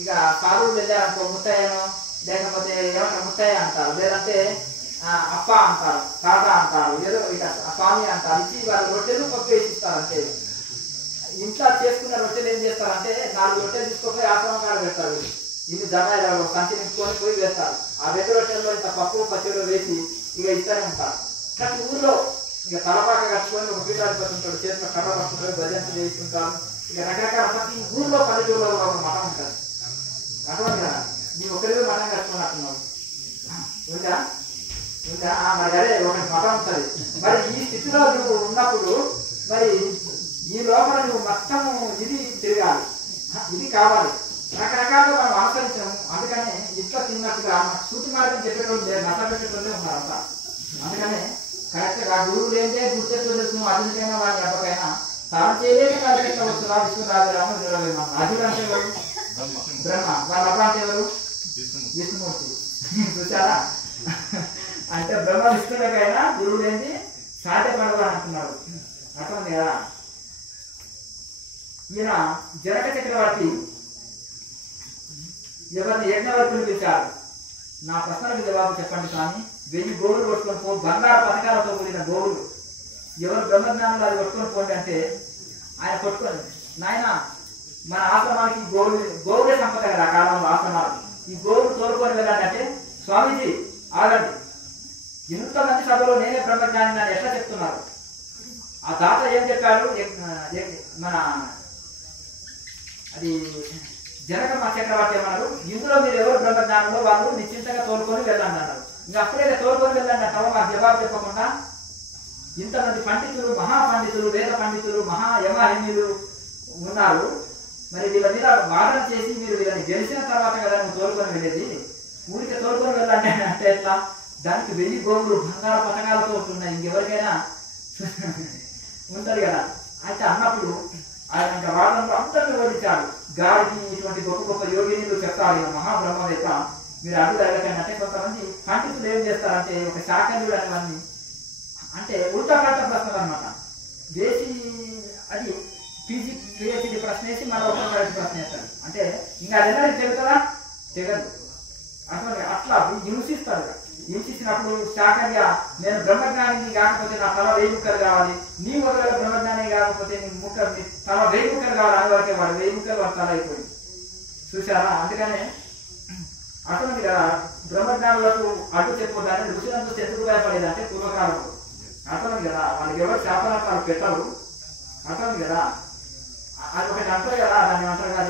ఇక సాధువులు వెళ్ళారనుకో, ముత్తయ్యను లేకపోతే ఏమంటారు ముత్తయ్య అంటారు, లేదంటే అప్ప అంటారు, తాత అంటారు, ఏదో ఇక స్వామి అంటారు. ఇచ్చి వాళ్ళ రొట్టెలు పప్పు వేసిస్తారు అంతే. ఇంట్లో చేసుకున్న రొట్టెలు ఏం చేస్తారంటే 4 రొట్టెలు తీసుకొని ఆశ్రమం కాడ పెడతారు. ఇన్ని జమ సంచి నింపుకొని పోయి వేస్తారు. ఆ 2 రొట్టెల్లో ఇంత పప్పు పచ్చడి వేసి ఇక ఇస్తూనే ఉంటారు. ప్రతి ఊర్లో ఇక తలపాక కట్టుకొని ఒక పీఠాధిపతి ఉంటాడు, చేసిన కర్ర పట్టుకొని భజన చేస్తుంటారు. ఇక రకరకాల ప్రతి ఊర్లో పల్లెటూరులో ఒక మఠం ఉంటుంది. అటువంటి కదా నీ ఒకరిలో మఠం కట్టుకున్నట్టున్నావు ఇంకా ఇంకా మరి అదే ఒక మఠం ఉంటుంది. మరి ఈ స్థితిలో నువ్వు ఉన్నప్పుడు మరి ఈ లోపల నువ్వు మొత్తం ఇది తిరగాలి, ఇది కావాలి. రకరకాలుగా మనం అనుసరించాము. అందుకనే ఇంట్లో తిన్నట్టుగా సూటి మార్గం చెప్పేటోళ్ళు లేదు, నట పెట్టేటోళ్ళే ఉన్నారు అంతా. అందుకనే కరెక్ట్గా గురువులు ఏంటే గుర్తెట్టుకోవచ్చు. అర్జునికైనా వాళ్ళ అబ్బకైనా తాను చేయలేక కలెక్ట్ విశ్వరాజరామ అర్జుడు అంటే ఎవరు? బ్రహ్మ. వాళ్ళ అబ్బ అంటే ఎవరు? విష్ణుమూర్తి. చూసారా, అంటే బ్రహ్మ విష్ణులకైనా గురువులు ఏంటి సాధ్యపడదు అంటున్నారు. అర్థం కదా. ఈయన జనక చక్రవర్తి ఎవరిని యజ్ఞవర్తులు పిలిచారు, నా ప్రశ్నలకు జవాబు చెప్పండి స్వామి. 1000 గోవులు కొట్టుకొని పో, బంగారు పథకాలతో కూడిన గోవులు, ఎవరు బ్రహ్మజ్ఞానంలో అది కొట్టుకొని పోండి అంటే ఆయన కొట్టుకొని, నాయన మన ఆశ్రమానికి గోవులే సంపద కదా ఆ కాలంలో ఆశ్రమాలు, ఈ గోవులు తోలుకొని వెళ్ళండి అంటే, స్వామీజీ ఆగండి, ఇంతమంది సభలో నేనే బ్రహ్మజ్ఞాని అని ఎట్లా చెప్తున్నారు? ఆ దాత ఏం చెప్పాడు? మన అది జనక చక్రవర్తి ఏమన్నారు, ఇందులో మీరు ఎవరు బ్రహ్మజ్ఞానంలో వాళ్ళు నిశ్చింతగా తోలుకొని వెళ్ళండి అన్నారు. ఇంకా అప్పుడే తోలుకొని వెళ్ళండి అంటావా? మాకు జవాబు చెప్పకుండా ఇంతమంది పండితులు, మహాపండితులు, వేద పండితులు, యమహిమీలు ఉన్నారు. మరి వీళ్ళ మీద వాదన చేసి మీరు వీళ్ళని గెలిచిన తర్వాత కదా నువ్వు తోలుకొని వెళ్ళేది, ఊరికి తోలుకొని వెళ్ళండి అంటే ఎట్లా? దానికి 1000 గోవులు బంగారు పథకాలతో ఉంటున్నాయి, ఇంకెవరికైనా ఉంటది కదా. అయితే అన్నప్పుడు ఆయన ఇంకా వాళ్ళంతా అందరినీ వివరించాడు. గాడికి ఇటువంటి గొప్ప గొప్ప యోగినీలు చెప్తాడు ఈయన మహాబ్రహ్మవేత్త, మీరు అడుగు అడగకండి. అంటే కొంతమంది పండితులు ఏం చేస్తారంటే ఒక శాఖలు అనేవన్నీ అంటే ఉల్టా పల్టా ప్రశ్నలు అనమాట వేసి, అది పీజీ పిహెచ్డి ప్రశ్న వేసి మళ్ళీ ఒక ప్రశ్న వేస్తాడు. అంటే ఇంకా అది ఎలా తెలుగుతుందా, తెగదు. అట్లా హింసిస్తాడు. హింసించినప్పుడు శాఖగా నేను బ్రహ్మజ్ఞాని కాకపోతే నా తల 1000 ముక్కలు కావాలి, నీ ఒకవేళ బ్రహ్మజ్ఞాని కాకపోతే నీ తల 1000 ముక్కలు కావాలి అని వరకే వాడు 1000 ముక్కలు వాడు తల అయిపోయింది చూసారా. అందుకనే అటువంటి కదా బ్రహ్మజ్ఞానులకు అడ్డు చెప్పొద్దని ఋషులంతా ఎందుకు భయపడేది అంటే పూర్వకాలంలో అటువంటి కదా వాళ్ళకి ఎవరు శాపనార్థాలు పెట్టరు. అటువంటి కదా అది ఒకటి అంటారు కదా, దాన్ని అంటారు కదా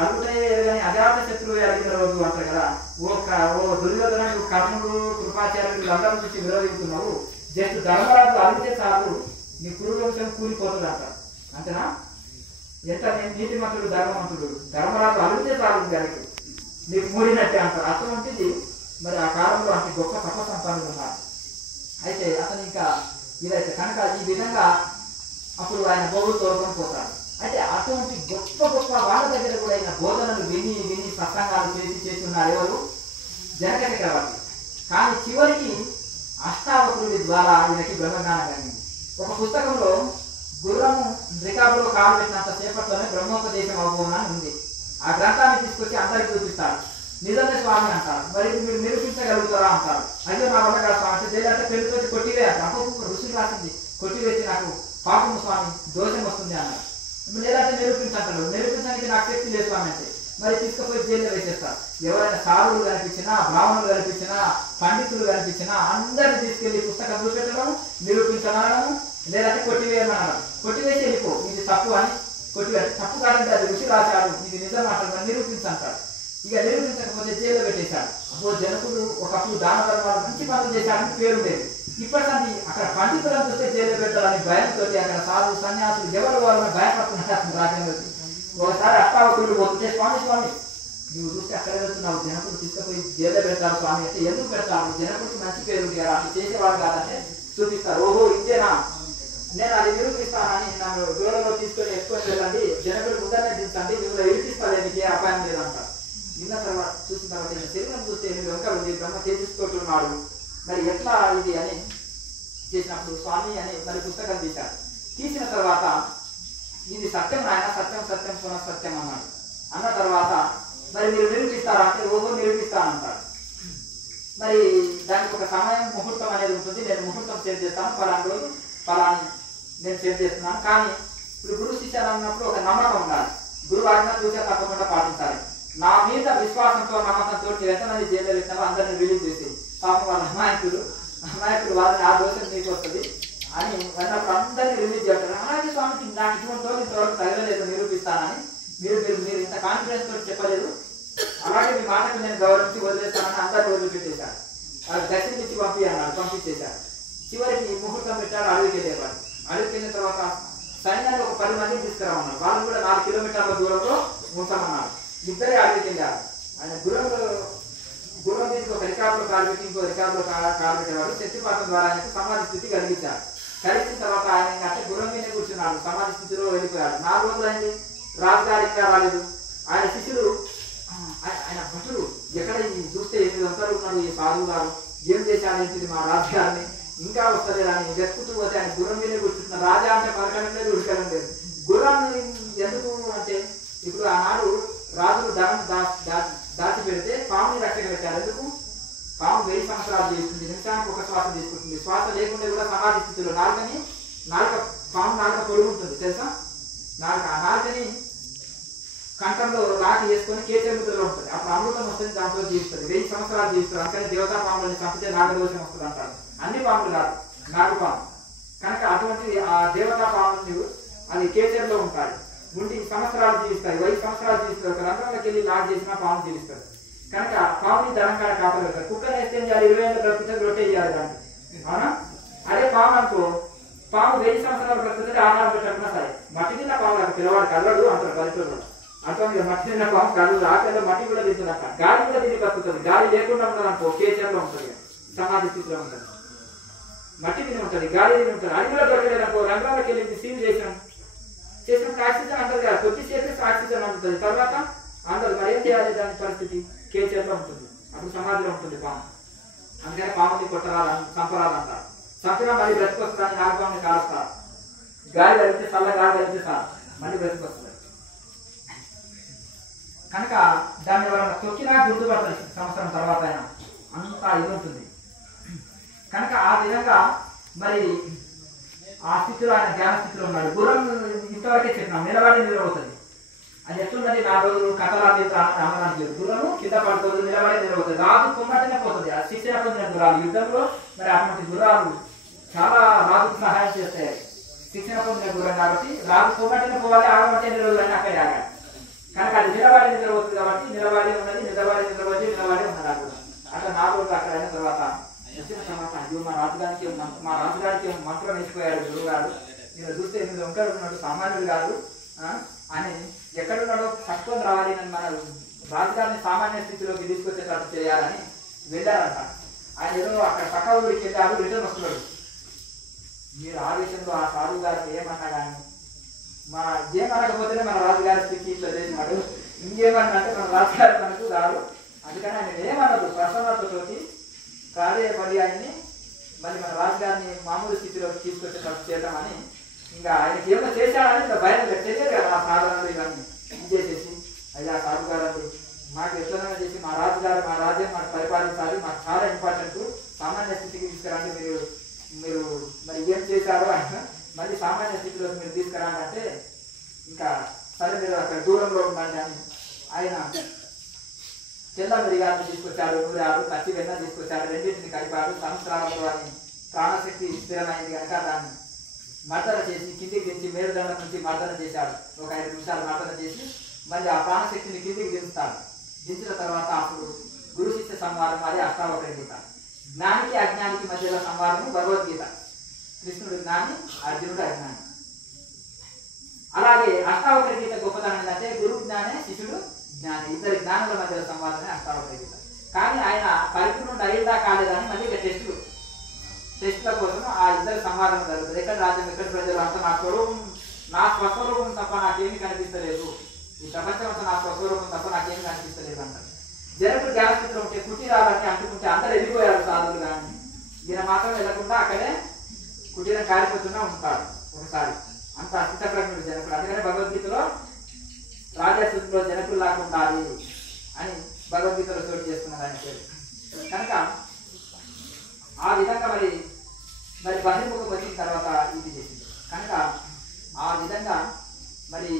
అడుగుటే కానీ అజాత శత్రువు అడిగిన రోజు అంటారు కదా, ఓ దుర్యోధన కర్ణుడు కృపాచార్యులు వీళ్ళందరూ చూసి విరోధిస్తున్నావు, జస్ట్ ధర్మరాజు అడిగితే చాలు నీ కురువంశం కూలిపోతుంది అంటారు. అంతేనా? ఎంత నీతిమంతుడు ధర్మవంతుడు, ధర్మరాజు అడిగితే చాలు గారికి నీకు మూడినట్టే అంటారు. అటువంటిది మరి ఆ కాలంలో అంటే గొప్ప తప సంపన్నులు ఉన్నారు. అయితే అతను ఇంకా ఇదైతే కనుక ఈ విధంగా అప్పుడు ఆయన గోవులు తోడుకొని పోతాడు. అయితే అటువంటి గొప్ప గొప్ప వాళ్ళ దగ్గర కూడా ఆయన బోధనలు విని విని సత్సంగాలు చేసి ఉన్నారు ఎవరు, జనక చక్రవర్తి. కానీ చివరికి అష్టావక్రుడి ద్వారా ఈయనకి బ్రహ్మజ్ఞానం కలిగింది. ఒక పుస్తకంలో గుర్రము రికాబులో కాలు పెట్టినంత సేపట్లోనే బ్రహ్మోపదేశం అవబోనని ఉంది. ఆ గ్రంథాన్ని తీసుకొచ్చి అందరికి చూపిస్తారు. నిజమే స్వామి అంటారు. మరి మీరు నిరూపించగలుగుతారా అంటారు. అయ్యో నా వల్ల కాదు స్వామి అంటే జైలు అంటే పెళ్లితోటి కొట్టివే అంటారు. అప్పుడు ఋషులు రాసింది కొట్టివేసి నాకు పాపము స్వామి దోషం వస్తుంది అన్నారు. లేదంటే నిరూపించంటారు. నిరూపించడానికి నాకు శక్తి లేదు స్వామి అంటే మరి తీసుకుపోయి జైల్లో వేసేస్తారు. ఎవరైనా సాధువులు కనిపించినా బ్రాహ్మణులు కనిపించినా పండితులు కనిపించినా అందరిని తీసుకెళ్లి పుస్తకం చూపెట్టడం, నిరూపించడం, లేదంటే కొట్టివేయమనడం. కొట్టివేసి వెళ్ళిపో ఇది తప్పు అని కొట్టివేయాలి. తప్పు కాదంటే అది ఋషి రాశాడు ఇది నిజం అంటారు, నిరూపించంటాడు. ఇక నిరూపించకపోతే జైల్లో పెట్టేశాడు. అప్పుడు జనకుడు ఒకప్పుడు దాన ధర్మాలు మంచి పనులు చేశాడని పేరు లేదు. ఇప్పటికీ అక్కడ పండితులను చూస్తే జైల్లో పెట్టాలని భయంతో అక్కడ సాధు సన్యాసులు ఎవరు వాళ్ళని భయపడుతున్నారు రాజ్యంలోకి. ఒకసారి అష్టావకులు పోతుంటే స్వామి స్వామి నువ్వు చూస్తే అక్కడ వెళ్తున్నావు, జనకుడు తీసుకుపోయి జైల్లో పెడతారు స్వామి అంటే ఎందుకు పెడతాను, జనకుడికి మంచి పేరు ఉంది కదా అట్లా చేసేవాడు కాదంటే చూపిస్తారు. ఓహో ఇదేనా, నేను అది నిరూపిస్తానని నన్ను దూరంలో తీసుకొని ఎక్కువ వెళ్ళండి, జనకుడు ముందరనే దించండి, నువ్వు ఇరిపిస్తాను నీకు ఏ అపాయం లేదంటారు. విన్న తర్వాత చూసిన తర్వాత శరీరం చూస్తే ఎనిమిది వెనక ఉంది, బ్రహ్మ తేజస్సుకుంటున్నాడు, మరి ఎట్లా ఇది అని చేసినప్పుడు స్వామి అని మరి పుస్తకం తీశాడు. తీసిన తర్వాత ఇది సత్యం నాయన, సత్యం సత్యం పునఃసత్యం అన్నాడు. అన్న తర్వాత మరి మీరు నిరూపిస్తారా అంటే ఓహో నిరూపిస్తానంటాడు. మరి దానికి ఒక సమయం ముహూర్తం అనేది ఉంటుంది, నేను ముహూర్తం సేవ్ చేస్తాను, ఫలానా రోజు ఫలాని నేను సేవ్ చేస్తున్నాను. కానీ ఇప్పుడు గురు శిష్యులు అన్నప్పుడు ఒక నమ్మకం ఉండాలి. గురువు ఆజ్ఞ చూసే తప్పకుండా పాటించాలి. నా మీద విశ్వాసంతో నమ్మకంతో ఎంతమంది జైల్లో పెట్టినారో అందరిని రిలీజ్ చేసి పాపం వాళ్ళ అమాయకులు వాళ్ళని ఆ దోషం మీకు వస్తుంది అని అన్నప్పుడు అందరినీ రిలీజ్ చేస్తారు. అలాగే స్వామికి నాకు ఇటువంటి రోజు ఇంతవరకు తగలలేదు నిరూపిస్తానని మీరు ఇంత కాన్ఫిడెన్స్ తోటి చెప్పలేదు, అలాగే మీ మాటకు నేను గౌరవించి వదిలేస్తానని అందరినీ వదిలిపెట్టేశాడు. వాళ్ళు దర్శనం ఇచ్చి పంపించేశాడు. చివరికి ముహూర్తం పెట్టాడు, అడవికి వెళ్ళేవాడు. అడవికి వెళ్ళిన తర్వాత సైన్యాన్ని ఒక 10 మందిని తీసుకురామన్నారు. వాళ్ళు కూడా 4 కిలోమీటర్ల దూరంలో ఉంచామన్నారు. ఇద్దరే అడవికి వెళ్ళారు. ఆయన గుర్రం మీద ఒక రికార్డులో కాలు పెట్టి ఇంకో రికార్డులో కాలు పెట్టేవాడు. శక్తిపాతం ద్వారా ఆయనకు సమాధి స్థితి కలిగించారు. కలిసిన తర్వాత ఆయన అంటే గుర్రం మీద కూర్చున్నాడు, సమాధి స్థితిలో వెళ్ళిపోయాడు. 4 రోజులు అయింది, రాజుగారు ఇంకా రాలేదు. ఆయన శిష్యులు ఆయన భటులు ఎక్కడ చూస్తే 8 గంటలు ఉన్నాడు ఈ సాధువు గారు, ఏం చేశాడు ఏంటిది మా రాజుగారిని ఇంకా వస్తలేదని వెతుకుతూ పోతే ఆయన గుర్రం మీద కూర్చుంటున్నారు. రాజా అంటే పలకడం లేదు, ఉడకడం లేదు. గుర్రాన్ని ఎందుకు అంటే ఇప్పుడు ఆనాడు రాజులు ధనం దాచి పెడితే పాముని రక్షణ పెట్టారు. ఎందుకు? పాము 1000 సంవత్సరాలు చేస్తుంది, నిమిషానికి ఒక శ్వాస తీసుకుంటుంది. శ్వాస లేకుండా కూడా సమాధి స్థితిలో పాము నాలుక పొడుగు ఉంటుంది తెలుసా, నాలుకని కంఠంలో రాకి వేసుకొని కేచర ముద్రలో ఉంటుంది. అప్పుడు అమృతం వస్తుంది, దాంట్లో జీవిస్తుంది. 1000 సంవత్సరాలు జీవిస్తారు. అందుకని దేవతా పాములని చంపితే నాగదోషం వస్తుంది అంటారు. అన్ని పాములు కాదు, నాగుపాము. కనుక అటువంటి ఆ దేవతా పాములు అది కేచర్లో ఉంటాయి, ఉండి సంవత్సరాలు జీవిస్తాయి, 1000 సంవత్సరాలు జీవిస్తారు. ఒక రంధ్రంలోకి వెళ్ళి లాడ్ చేసినా పాము జీవిస్తారు. కనుక పాముని ధనంకాడ కాపలు పెడతారు. కుక్కర్ వేస్తే 20 ఏళ్ళు బ్రతుకుతే రొట్టె చేయాలి దానికి, అవునా? అదే పాము అనుకో, పాము 1000 సంవత్సరాలు బ్రతుకుతుంది, ఆహారం పెట్టకుండా సరే. మట్టి తిన్న పాము నాకు పిల్లవాడు కలవడు అంటారు పల్లెటూరులో. అర్థం మట్టి తిన్న పాము కలవదు, ఆకలిలో మట్టి కూడా తింటుందంట. గాలి కూడా తిని బతుకుతుంది. గాలి లేకుండా ఉండదు అనుకో, కేచర్లో ఉంటుంది. సమాధి స్థితిలో ఉంటుంది. మట్టి తిని ఉంటుంది, గాలి తిని ఉంటుంది. అది కూడా దొరకలేదనుకో, రంధ్రాలకు వెళ్ళి సీల్ చేసినప్పుడు ఆక్సిజన్ అంటారు కదా, కొద్దిసేపు ఆక్సిజన్ అందుతుంది, తర్వాత అందరు మరి ఏం చేయాలి? దాని పరిస్థితి కేచర్లో ఉంటుంది, అప్పుడు సమాధిలో ఉంటుంది పాము. అందుకని పాముని కొట్టరాలని చంపరాలంటారు. చంపినా మళ్ళీ బ్రతికొస్తుందని నాగపాముని కాలుస్తారు. గాలి కలిపితే చల్ల గాలి కలిపితే సార్ మళ్ళీ బ్రతికొస్తుంది. కనుక దాన్ని ఎవరైనా తొక్కినా గుర్తుపడుతుంది సంవత్సరం తర్వాత అయినా, అంతా ఇది ఉంటుంది. కనుక ఆ విధంగా మరి ఆ స్థితిలో ఆయన ధ్యాన స్థితిలో ఉన్నాడు. గుర్రం ఇంతవరకే చెప్పినాం, నిలబడి నిలబడుతుంది. అది ఎట్లున్నది? 4 రోజులు కథలాది అమ్మడానికి గుర్రము కింద పడుతుంది, నిలబడి నిలబడుతుంది. రాజు కొమ్మటనే పోతుంది. ఆ శిక్షణ పొందిన గుర్రాలు యుద్ధంలో మరి అటువంటి గుర్రాలు చాలా రాజుకు సహాయం చేస్తాయి. శిక్షణ పొందిన గుర్రం కాబట్టి రాజు కొమ్మటనే పోవాలి, ఆగమంటే నిలబడి అక్కడ ఆగాలి. కనుక అది నిలబడి నిలబడుతుంది కాబట్టి నిలబడి ఉన్నది, నిలబడి ఉన్నాడు. అట్లా 4 రోజులు అక్కడ అయిన తర్వాత వచ్చిన తర్వాత అయ్యో మా రాజుగారికి మంత్రం వేసిపోయాడు గురువుగారు, మీరు చూస్తే మీరు ఒంటరి ఉన్నాడు, సామాన్యుడు కాదు అని ఎక్కడున్నాడో పట్టుకొని రావాలి, మన రాజుగారిని సామాన్య స్థితిలోకి తీసుకొచ్చేటట్టు చేయాలని వెళ్ళారంట. ఆయన ఏదో అక్కడ పక్క ఊరికి వెళ్ళారు, రిటర్న్ వస్తున్నాడు. మీరు ఆ విషయంలో ఆ సాధువు గారిని ఏమన్నా కానీ ఏమనకపోతేనే మన రాజుగారి స్థితి ఇట్లా చేసినాడు, ఇంకేమన్నా అంటే మన రాజుగారి మనకు రాదు. అందుకని ఆయన ఏమన్నదు, ప్రసన్నతతోటి కార్యపడి ఆయన్ని మళ్ళీ మన రాజుగారిని మామూలు స్థితిలోకి తీసుకొచ్చేటట్టు చేద్దామని, ఇంకా ఆయనకి ఏమో చేశాడని ఇంకా భయం తెలియదు కదా. ఆ సాధనలు ఇవన్నీ చేసేసి అయ్యా సాధు గారు మాకు ఎట్లనైనా చేసి మా రాజుగారు మా రాజ్యం మాకు పరిపాలించాలి, మాకు చాలా ఇంపార్టెంట్, సామాన్య స్థితికి తీసుకురండి, మీరు మరి ఏం చేశారో ఆయన మళ్ళీ సామాన్య స్థితిలోకి మీరు తీసుకురండి అంటే, ఇంకా సరే మీరు అక్కడ దూరంలో ఉండండి అని ఆయన తెల్ల మిరియాలను తీసుకొచ్చారు, నూరారు, పచ్చి వెన్న తీసుకొచ్చారు, రెండింటిని కలిపారు. సంవత్సరాలలో అని ప్రాణశక్తి స్థిరమైంది కనుక దాన్ని మర్దన చేసి కిందికి దించి మేరుదండం నుంచి మర్దన చేశాడు. ఒక 5 నిమిషాలు మర్దన చేసి మళ్ళీ ఆ ప్రాణశక్తిని కిందికి దించుతాడు. దించిన తర్వాత అప్పుడు గురు శిష్య సంవాదం, అది అష్టావక్ర గీత. జ్ఞానికి అజ్ఞానికి మధ్యలో సంవాదము భగవద్గీత. కృష్ణుడు జ్ఞాని, అర్జునుడు అజ్ఞాని. అలాగే అష్టావక్ర గీత గొప్పతనం ఏంటంటే గురువు జ్ఞానే, శిష్యుడు జ్ఞాని, ఇద్దరి జ్ఞానుల మధ్యలో సంవాదమే అష్టావక్ర గీత. కానీ ఆయన పరిపూర్ణుడు అయ్యిందా కాలేదని మళ్ళీ ఇక టెస్టుల కోసం ఆ ఇద్దరు సంవాదం జరుగుతుంది. ఎక్కడ రాజ్యం, ఎక్కడ ప్రజలు అంతా నా స్వస్వరూపం తప్ప నాకేమీ కనిపిస్తలేదు, ఈ ప్రపంచం అంతా నా స్వస్వరూపం తప్ప నాకేమీ కనిపిస్తలేదు అంటారు. జనకుడు ధ్యానస్థితిలో ఉంటే కుటీరాలన్నీ అంటుకుంటే అందరు వెళ్ళిపోయారు సాధువులు, కానీ ఈయన మాత్రం వెళ్ళకుండా అక్కడే కుటీరం కారిపోతున్నా ఉంటాడు. ఒకసారి అంత స్థితప్రజ్ఞుడు జనకుడు. అందుకనే భగవద్గీతలో రాజస్థితిలో జనకులు లాగా ఉండాలి అని భగవద్గీతలో చోటు చేసుకున్నది ఆయన పేరు. కనుక ఆ విధంగా మరి బహిర్ముఖం వచ్చిన తర్వాత ఇది చేసింది. కనుక ఆ విధంగా మరి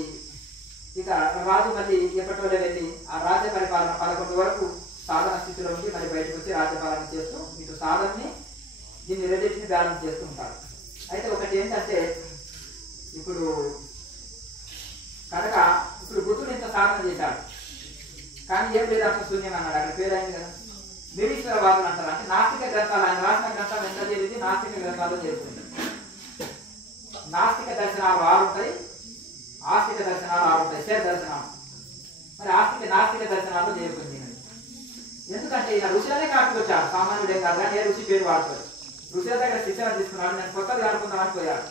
ఇక రాజు మళ్ళీ ఎప్పటిలో వెళ్ళి ఆ రాజ్య పరిపాలన 11 వరకు సాధన స్థితిలో ఉండి మరి బయటకు వచ్చి రాజ్యపాలన చేస్తూ ఇటు సాధనని దీన్ని రెండింటిని బ్యాలెన్స్ చేస్తూ ఉంటారు. అయితే ఒకటి ఏంటంటే ఇప్పుడు కనుక ఇప్పుడు బుద్ధుడు ఇంత సాధన చేశాడు కానీ ఏం లేదు, అంత శూన్యం అన్నాడు. అక్కడ పేరైంది కదా నిరీశ్వరవాదులు అంటారు. అంటే నాస్తిక గ్రంథాలు, ఆయన రాసిన గ్రంథాలు ఎంత చేరింది నాస్తిక గ్రంథాల్లో చేరుతుంది. నాస్తిక దర్శనాలు 6 ఉంటాయి, ఆస్తిక దర్శనాలు 6 ఉంటాయి, శేర్ దర్శనాలు. మరి నాస్తిక దర్శనాల్లో చేరుతుంది. ఎందుకంటే ఈయన ఋషులనే కాకపోచ్చాడు, సామాన్యుడేం కాదు కానీ ఏ ఋషి పేరు వాడుతాడు. ఋషుల దగ్గర శిక్షణ తీసుకున్నాడు, నేను కొత్తది అనుకుందామని పోయాడు.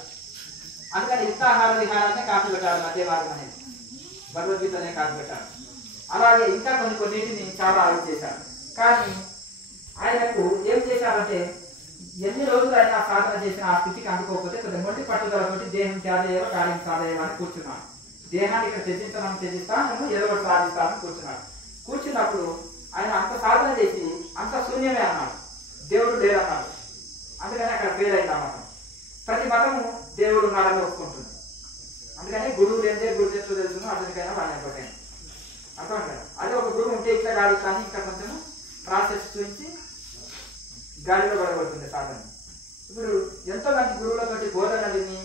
అందుకని యుక్తాహార విహారాన్ని కాపీ పెట్టాడు, మధ్య మార్గం అనేది భగవద్గీతనే కాపీ పెట్టాడు. అలాగే ఇంకా కొన్నిటిని చాలా అడుగు చేశాడు. కానీ ఆయనకు ఏం చేశారంటే ఎన్ని రోజులు ఆయన సాధన చేసిన ఆ స్థితికి అందుకోకపోతే కొద్దిగా మొండి పట్టుదలతోటి దేహం త్యాగేవ కార్యం సాధేవ అని కూర్చున్నాడు. దేహాన్ని ఇక్కడ త్యజిస్తాను, ఏదో ఒకటి సాధిస్తానని కూర్చున్నాడు. కూర్చున్నప్పుడు ఆయన అంత సాధన చేసి అంత శూన్యమే అన్నాడు, దేవుడు లేదన్నాడు. అందుకని అక్కడ పేరైంది ఆ మతం. ప్రతి మతము దేవుడు ఉన్నాడని ఒప్పుకుంటుంది. అందుకని గురువు లేదే గురు చెట్లు తెలుసును అతనికైనా వాడిని అయిపోతాయి. అర్థం కదా. అదే ఒక గురువు ఉంటే ఇట్లా కాదు కానీ ఇంకా కొంచెం ప్రాసెస్ చూపించి గాలిలో పడబడుతుంది సాధన. ఇప్పుడు ఎంతో మంది గురువులతోటి బోధనలని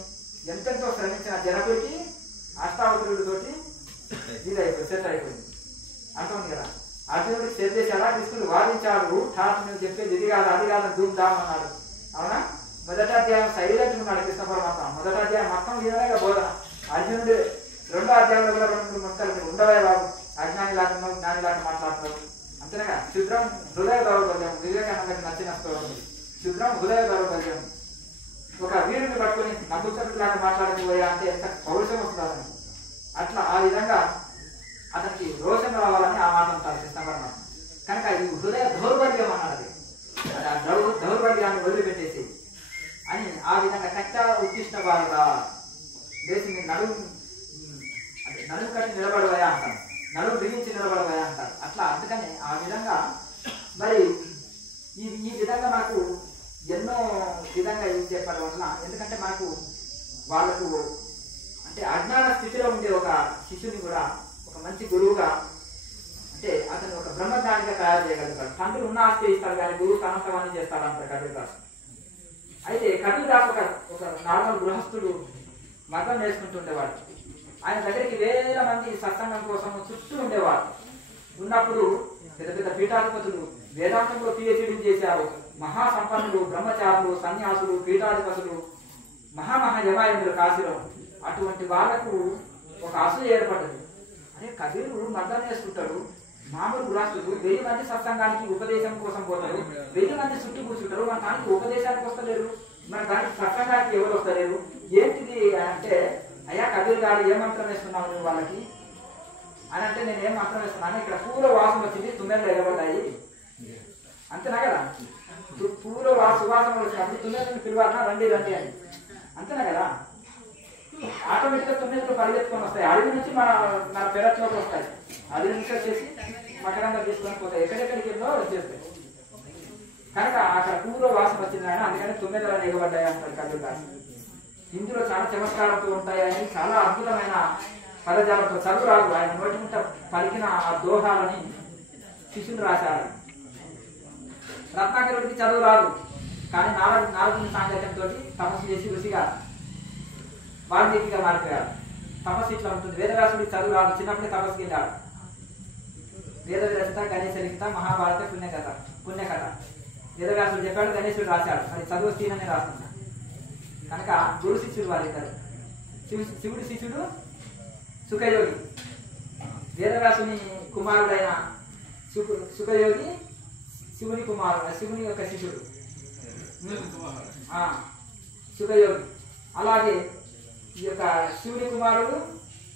ఎంతెంతో శ్రమించిన జనకుడికి అష్టావక్రుడితోటి ఇది అయిపోయింది, సెట్ అయిపోయింది. అర్థం కదా. అర్జునుడికి సెట్ చేసి ఎలా కృష్ణుడు వాదించాడు, ఠాట్ నువ్వు చెప్పేది ఇది కాదు అది కాదు ధూమ్ ధామ్ అన్నాడు. అవునా? మొదటి అధ్యాయం సైలెంట్ ఉన్నాడు కృష్ణ పరమాత్మ. మొదటి అధ్యాయం మొత్తం ఈయనగా బోధన. అర్జునుడు 2వ అధ్యాయంలో కూడా 2-3 ముక్కలు ఉండవే బాబు, అజ్ఞాని లాగా జ్ఞాని లాగా మాట్లాడుతున్నావు అంత అంతేనా శుద్రం హృదయ దౌర్బల్యం వివేకానందకి నచ్చిన శ్లోకం శుద్రం హృదయ దౌర్బల్యం ఒక వీరుని పట్టుకొని నవ్వుతున్నట్లాగా మాట్లాడకపోయా అంటే ఎంత పౌరుషం వస్తుంది అతనికి అట్లా ఆ విధంగా అతనికి రోషం రావాలని ఆ మాట అంటారు కృష్ణ పరమాత్మ కనుక ఈ హృదయ దౌర్బల్యం అన్నది ఆ దౌర్బల్యాన్ని వదిలిపెట్టేసి అని ఆ విధంగా కట్ట ఉత్తిష్ట బాలుగా దేశం నడుము అంటే నడుము కట్టి నిలబడవయా అంటారు నడుము బిగించి నిలబడవయా అంటారు అట్లా అందుకని ఆ విధంగా మరి ఈ విధంగా మనకు ఎన్నో విధంగా ఇది చెప్పడం వల్ల ఎందుకంటే మనకు వాళ్ళకు అంటే అజ్ఞాన స్థితిలో ఉండే ఒక శిష్యుని కూడా ఒక మంచి గురువుగా అంటే అతను ఒక బ్రహ్మజ్ఞానిగా తయారు చేయగలుగుతాడు తండ్రి ఉన్న ఆస్తి ఇస్తాడు కానీ గురువు తనంతవాన్ని చేస్తాడు అంటారు కబీర్ దాస్ అయితే కబీర్ దాస్ ఒక నార్మల్ గృహస్థుడు మతం నేర్చుకుంటుండేవాడు ఆయన దగ్గరికి వేల మంది సత్సంగం కోసం చుట్టూ ఉండేవాడు ఉన్నప్పుడు పెద్ద పెద్ద పీఠాధిపతులు వేదాంతంలో పిహెచ్డీ చేశారు మహాసంపన్నులు బ్రహ్మచారులు సన్యాసులు పీఠాధిపతులు యమాయములు కాశీలో అటువంటి వాళ్ళకు ఒక అసూయ ఏర్పడ్డది అదే కబీరు మద్దం చేసుకుంటాడు మామూలు గృహస్థుడు 1000 మంది సత్సంగానికి ఉపదేశం కోసం పోతారు 1000 మంది చుట్టూ కూర్చుంటారు మన దానికి ఉపదేశానికి వస్తలేరు మన దానికి సత్సంగానికి ఎవరు వస్తలేరు ఏంటిది అంటే అయ్యా కబీర్ గారు ఏ మంత్రం వేస్తున్నావు నువ్వు వాళ్ళకి అని అంటే నేను ఏం మంత్రం వేస్తున్నాను ఇక్కడ పూల వాసన వచ్చింది తుమ్మెలు ఎగబడ్డాయి అంతేనా కదా పూల సువాసన వచ్చినప్పుడు తుమ్మెలను పిలవాలన్నా రండి రండి అని అంతేనా కదా ఆటోమేటిక్గా తుమ్మెలు పరిగెత్తుకొని వస్తాయి అడవి నుంచి మన పెరట్లోకి వస్తాయి అడవి నుంచి వచ్చేసి మకరంగా తీసుకొని పోతాయి ఎక్కడెక్కడికి వెళ్ళో వచ్చేస్తాయి కనుక అక్కడ పూల వాసన వచ్చింది కానీ అందుకని తుమ్మెలను ఎగబడ్డాయి అంటారు కబీర్ దాస్ ఇందులో చాలా చమత్కారంతో ఉంటాయని చాలా అద్భుతమైన పదజాలంతో చదువు రాదు ఆయన నోటి ముంట పలికిన ఆ దోహాలని శిష్యులు రాశారు రత్నాకరుడికి చదువు రాదు కానీ నారదుని సాంగత్యంతో తపస్సు చేసి ఋషిగా వాల్మీకిగా మారిపోయాడు తపస్సు ఇట్లా ఉంటుంది వేదవ్యాసుడికి చదువు రాదు చిన్నప్పుడే తపస్సుకి వెళ్ళాడు వేద రచత గణేశ లిఖిత మహాభారత పుణ్యకథ వేదవ్యాసుడు చెప్పాడు గణేశుడు రాశాడు అది చదువు స్థీననే రాస్తుంది కనుక గురు శిష్యుడు వాళ్ళిద్దరు శివుడి శిష్యుడు సుఖయోగి వేదవ్యాసుని కుమారుడైన సుఖయోగి శివుని యొక్క శిష్యుడు సుఖయోగి అలాగే ఈ యొక్క శివుని కుమారుడు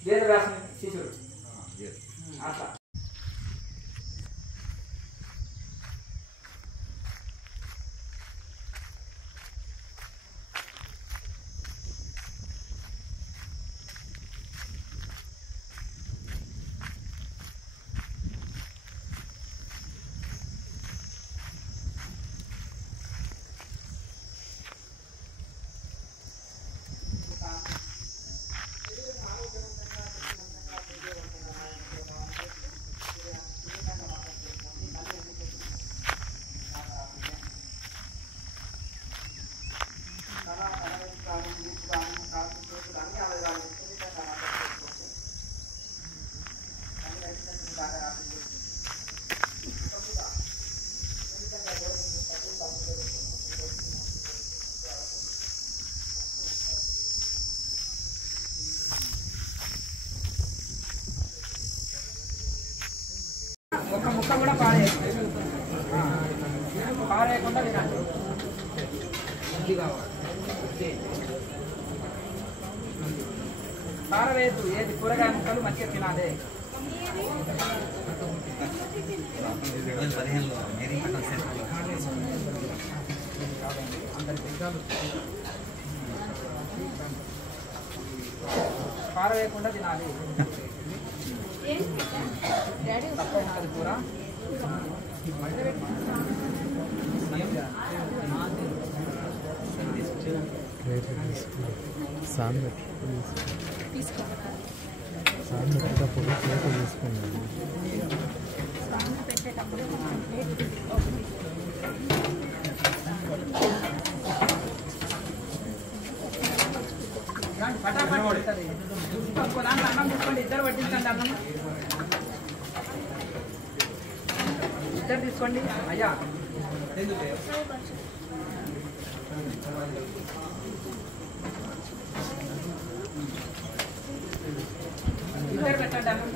వేదవ్యాసుని శిష్యుడు అట్లా ఒక ముక్క కూడా పారేయకుండా వినండి పారవేదు ఏది కూరగాయ ముక్కలు మంచిగా తినాలి పారవేయకుండా తినాలి తక్కువ ఉంటుంది కూర అన్నం తీసుకోండి ఇద్దరు పట్టించండి అన్నం ఇద్దరు తీసుకోండి అయ్యా ఇద్దరు పెట్టండి అన్నం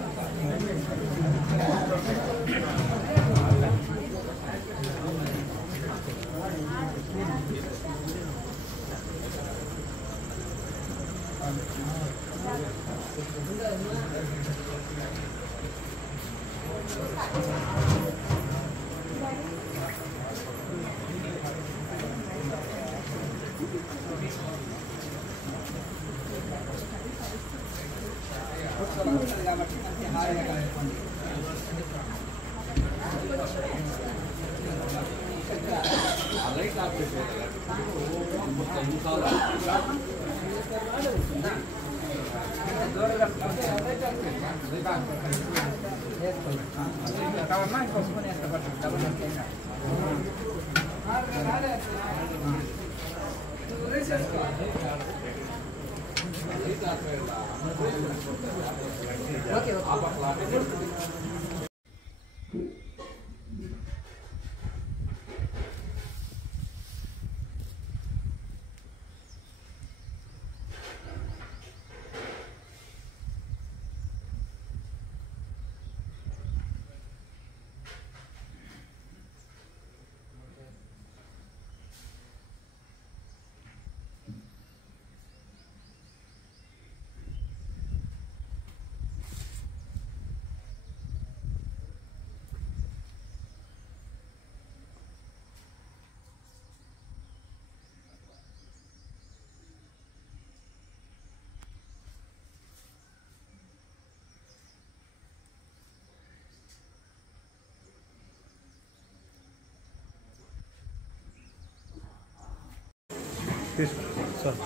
సార్